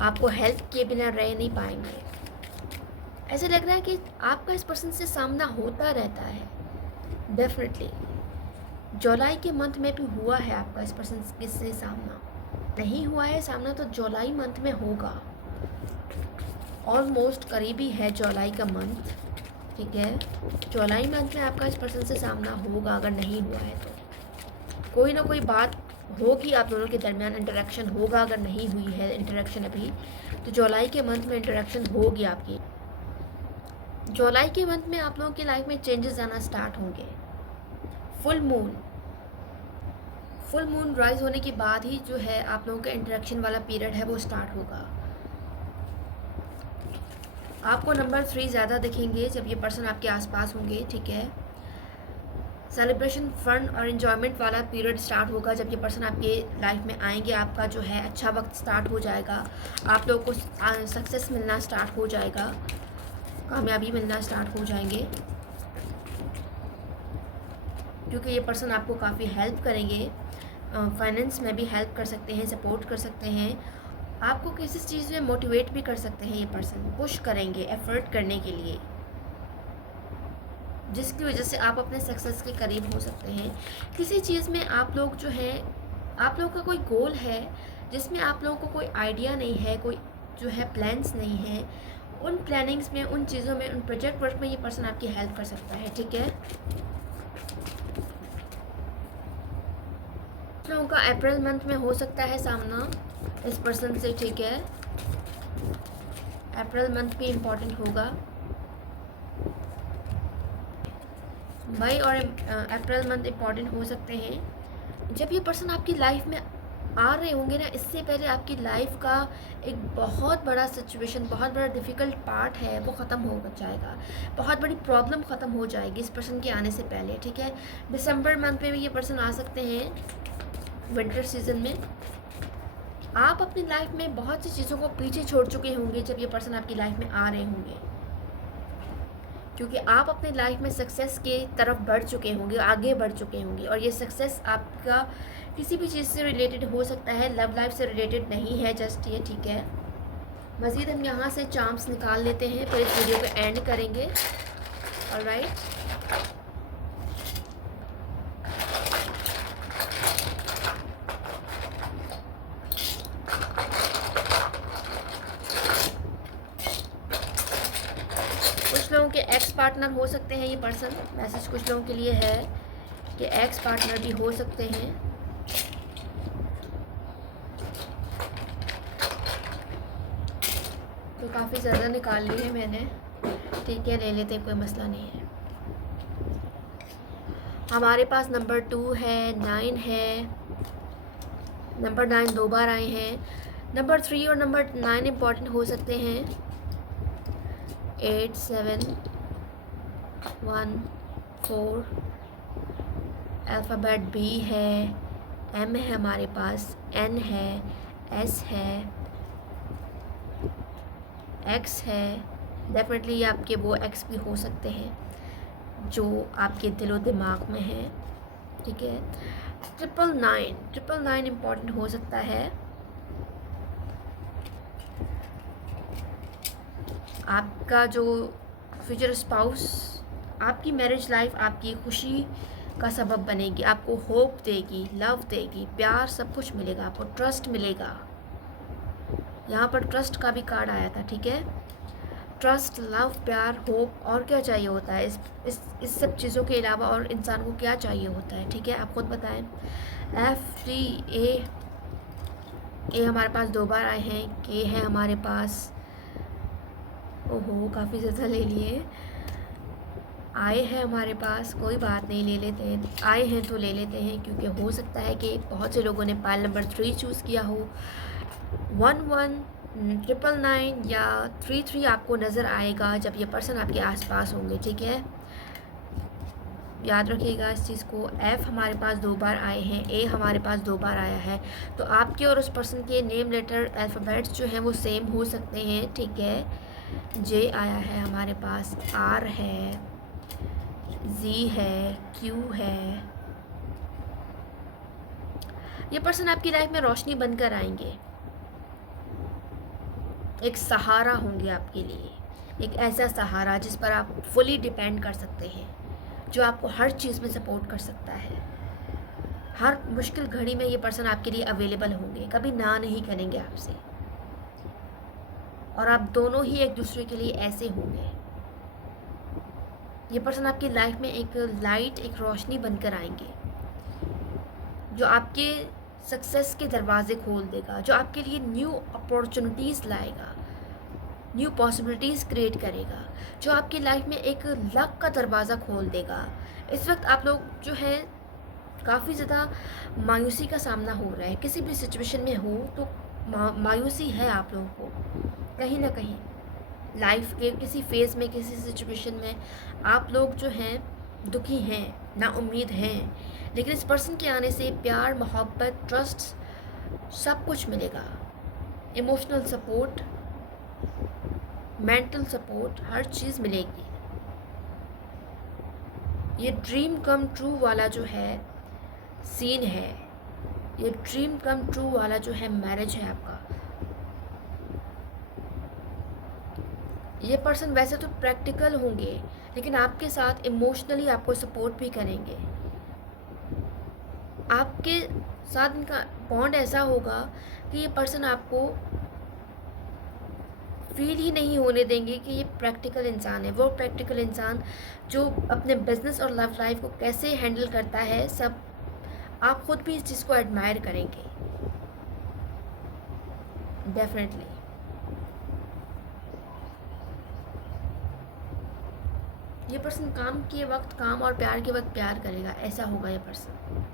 आपको हेल्प किए बिना रह नहीं पाएंगे। ऐसे लग रहा है कि आपका इस पर्सन से सामना होता रहता है। डेफिनेटली जुलाई के मंथ में भी हुआ है आपका इस पर्सन से सामना। नहीं हुआ है सामना तो जुलाई मंथ में होगा। ऑलमोस्ट करीबी है जुलाई का मंथ, ठीक है। जुलाई मंथ में आपका इस पर्सन से सामना होगा। अगर नहीं हुआ है तो कोई ना कोई बात होगी आप दोनों के दरमियान, इंटरेक्शन होगा। अगर नहीं हुई है इंटरेक्शन अभी, तो जुलाई के मंथ में इंटरेक्शन होगी आपकी। जुलाई के मंथ में आप लोगों की लाइफ में चेंजेस आना स्टार्ट होंगे। फुल मून राइज होने के बाद ही जो है आप लोगों का इंटरेक्शन वाला पीरियड है वो स्टार्ट होगा। आपको नंबर 3 ज़्यादा दिखेंगे जब ये पर्सन आपके आसपास होंगे, ठीक है। सेलिब्रेशन, फन और इन्जॉयमेंट वाला पीरियड स्टार्ट होगा जब ये पर्सन आपके लाइफ में आएंगे। आपका जो है अच्छा वक्त स्टार्ट हो जाएगा। आप लोगों को सक्सेस मिलना स्टार्ट हो जाएगा, कामयाबी मिलना स्टार्ट हो जाएंगे, क्योंकि ये पर्सन आपको काफ़ी हेल्प करेंगे। फाइनेंस में भी हेल्प कर सकते हैं, सपोर्ट कर सकते हैं, आपको किसी चीज़ में मोटिवेट भी कर सकते हैं। ये पर्सन पुश करेंगे एफर्ट करने के लिए, जिसकी वजह से आप अपने सक्सेस के करीब हो सकते हैं। किसी चीज़ में आप लोग जो है, आप लोगों का कोई गोल है जिसमें आप लोगों को कोई आइडिया नहीं है, कोई जो है प्लान्स नहीं है, उन प्लानिंग्स में, उन चीज़ों में, उन प्रोजेक्ट वर्क में ये पर्सन आपकी हेल्प कर सकता है, ठीक है। लोगों का अप्रैल मंथ में हो सकता है सामना इस पर्सन से, ठीक है। अप्रैल मंथ भी इम्पॉर्टेंट होगा। मई और अप्रैल मंथ इम्पॉर्टेंट हो सकते हैं। जब ये पर्सन आपकी लाइफ में आ रहे होंगे ना, इससे पहले आपकी लाइफ का एक बहुत बड़ा सिचुएशन, बहुत बड़ा डिफ़िकल्ट पार्ट है वो ख़त्म हो जाएगा। बहुत बड़ी प्रॉब्लम ख़त्म हो जाएगी इस पर्सन के आने से पहले, ठीक है। दिसंबर मंथ में भी ये पर्सन आ सकते हैं, विंटर सीजन में। आप अपनी लाइफ में बहुत सी चीज़ों को पीछे छोड़ चुके होंगे जब ये पर्सन आपकी लाइफ में आ रहे होंगे, क्योंकि आप अपनी लाइफ में सक्सेस के तरफ बढ़ चुके होंगे, आगे बढ़ चुके होंगे। और ये सक्सेस आपका किसी भी चीज़ से रिलेटेड हो सकता है, लव लाइफ से रिलेटेड नहीं है जस्ट ये, ठीक है। मज़ीद हम यहाँ से चार्म्स निकाल लेते हैं, फिर इस वीडियो को एंड करेंगे। ऑलराइट, कुछ लोगों के एक्स पार्टनर हो सकते हैं ये पर्सन। मैसेज कुछ लोगों के लिए है कि एक्स पार्टनर भी हो सकते हैं। तो काफ़ी ज़्यादा निकाल ली है मैंने, ठीक है, ले लेते हैं, कोई मसला नहीं है। हमारे पास नंबर 2 है, 9 है। नंबर 9 2 बार आए हैं। नंबर 3 और नंबर 9 इम्पॉर्टेंट हो सकते हैं। 8 7 1 4, अल्फ़ाबेट बी है, एम है हमारे पास, एन है, एस है, एक्स है। डेफिनेटली ये आपके वो एक्स भी हो सकते हैं जो आपके दिलो दिमाग में है, ठीक है। 999 इम्पॉर्टेंट हो सकता है। आपका जो फ्यूचर स्पाउस आपकी मैरिज लाइफ आपकी खुशी का सबब बनेगी, आपको होप देगी, लव देगी, प्यार, सब कुछ मिलेगा, आपको ट्रस्ट मिलेगा। यहाँ पर ट्रस्ट का भी कार्ड आया था, ठीक है। ट्रस्ट, लव, प्यार, होप, और क्या चाहिए होता है इस सब चीज़ों के अलावा, और इंसान को क्या चाहिए होता है, ठीक है, आप खुद बताएं। F D ए हमारे पास 2 बार आए हैं, के है हमारे पास, ओहो काफ़ी ज़्यादा ले लिए। आए हैं हमारे पास, कोई बात नहीं, ले लेते हैं। आए हैं तो ले लेते हैं, क्योंकि हो सकता है कि बहुत से लोगों ने पाइल नंबर 3 चूज़ किया हो। 1 1 999 या 3 3 आपको नज़र आएगा जब ये पर्सन आपके आसपास होंगे, ठीक है। याद रखिएगा इस चीज़ को। F हमारे पास 2 बार आए हैं, A हमारे पास 2 बार आया है। तो आपके और उस पर्सन के नेम लेटर अल्फ़ाबेट्स जो हैं वो सेम हो सकते हैं, ठीक है। J आया है हमारे पास, R है, Z है, Q है, ये पर्सन आपकी लाइफ में रोशनी बनकर आएंगे, एक सहारा होंगे आपके लिए, एक ऐसा सहारा जिस पर आप फुली डिपेंड कर सकते हैं, जो आपको हर चीज़ में सपोर्ट कर सकता है। हर मुश्किल घड़ी में ये पर्सन आपके लिए अवेलेबल होंगे, कभी ना नहीं करेंगे आपसे, और आप दोनों ही एक दूसरे के लिए ऐसे होंगे। ये पर्सन आपकी लाइफ में एक लाइट, एक रोशनी बनकर आएंगे, जो आपके सक्सेस के दरवाजे खोल देगा, जो आपके लिए न्यू अपॉर्चुनिटीज़ लाएगा, न्यू पॉसिबिलिटीज़ क्रिएट करेगा, जो आपकी लाइफ में एक लक का दरवाज़ा खोल देगा। इस वक्त आप लोग जो है काफ़ी ज़्यादा मायूसी का सामना हो रहा है, किसी भी सिचुएशन में हो तो मायूसी है आप लोगों को, कहीं ना कहीं लाइफ के किसी फेज़ में, किसी सिचुएशन में आप लोग जो हैं दुखी हैं, ना उम्मीद हैं। लेकिन इस पर्सन के आने से प्यार, मोहब्बत, ट्रस्ट सब कुछ मिलेगा, इमोशनल सपोर्ट, मेंटल सपोर्ट, हर चीज़ मिलेगी। ये ड्रीम कम ट्रू वाला जो है सीन है, ये ड्रीम कम ट्रू वाला जो है मैरिज है आपका। ये पर्सन वैसे तो प्रैक्टिकल होंगे, लेकिन आपके साथ इमोशनली आपको सपोर्ट भी करेंगे। आपके साथ इनका बॉन्ड ऐसा होगा कि ये पर्सन आपको फील ही नहीं होने देंगे कि ये प्रैक्टिकल इंसान है। वो प्रैक्टिकल इंसान जो अपने बिजनेस और लव लाइफ को कैसे हैंडल करता है, सब आप खुद भी इस चीज़ को एडमायर करेंगे डेफिनेटली। ये पर्सन काम के वक्त काम और प्यार के वक्त प्यार करेगा, ऐसा होगा ये पर्सन।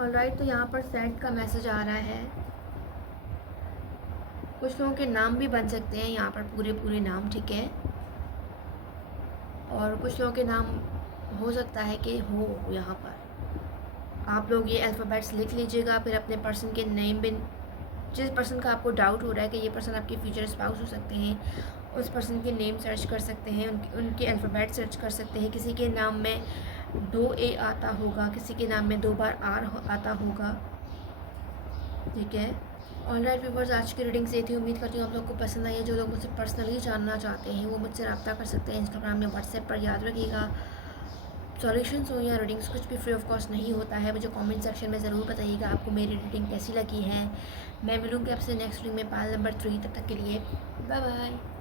ऑलराइट, तो यहाँ पर सेट का मैसेज आ रहा है। कुछ लोगों के नाम भी बन सकते हैं यहाँ पर, पूरे नाम, ठीक है। और कुछ लोगों के नाम हो सकता है कि हो यहाँ पर। आप लोग ये अल्फ़ाबेट्स लिख लीजिएगा, फिर अपने पर्सन के नेम भी, जिस पर्सन का आपको डाउट हो रहा है कि ये पर्सन आपके फ्यूचर स्पाउस हो सकते हैं, उस पर्सन के नेम सर्च कर सकते हैं, उनके अल्फ़ाबेट सर्च कर सकते हैं। किसी के नाम में 2 A आता होगा, किसी के नाम में 2 बार R आता होगा, ठीक है। ऑलराइट व्यूअर्स, आज की रीडिंग से थी। उम्मीद करती हूँ आप लोग को पसंद आई है। जो लोग मुझसे पर्सनली जानना चाहते हैं वो मुझसे रब्ता कर सकते हैं इंस्टाग्राम में, व्हाट्सएप पर। याद रखिएगा, सॉल्यूशंस हो या रीडिंग्स कुछ भी फ्री ऑफ कॉस्ट नहीं होता है। मुझे कमेंट सेक्शन में ज़रूर बताइएगा आपको मेरी रीडिंग कैसी लगी है। मैं मिलूँगी आपसे नेक्स्ट रीडिंग में पाल नंबर 3। तब तक के लिए बाय बाय।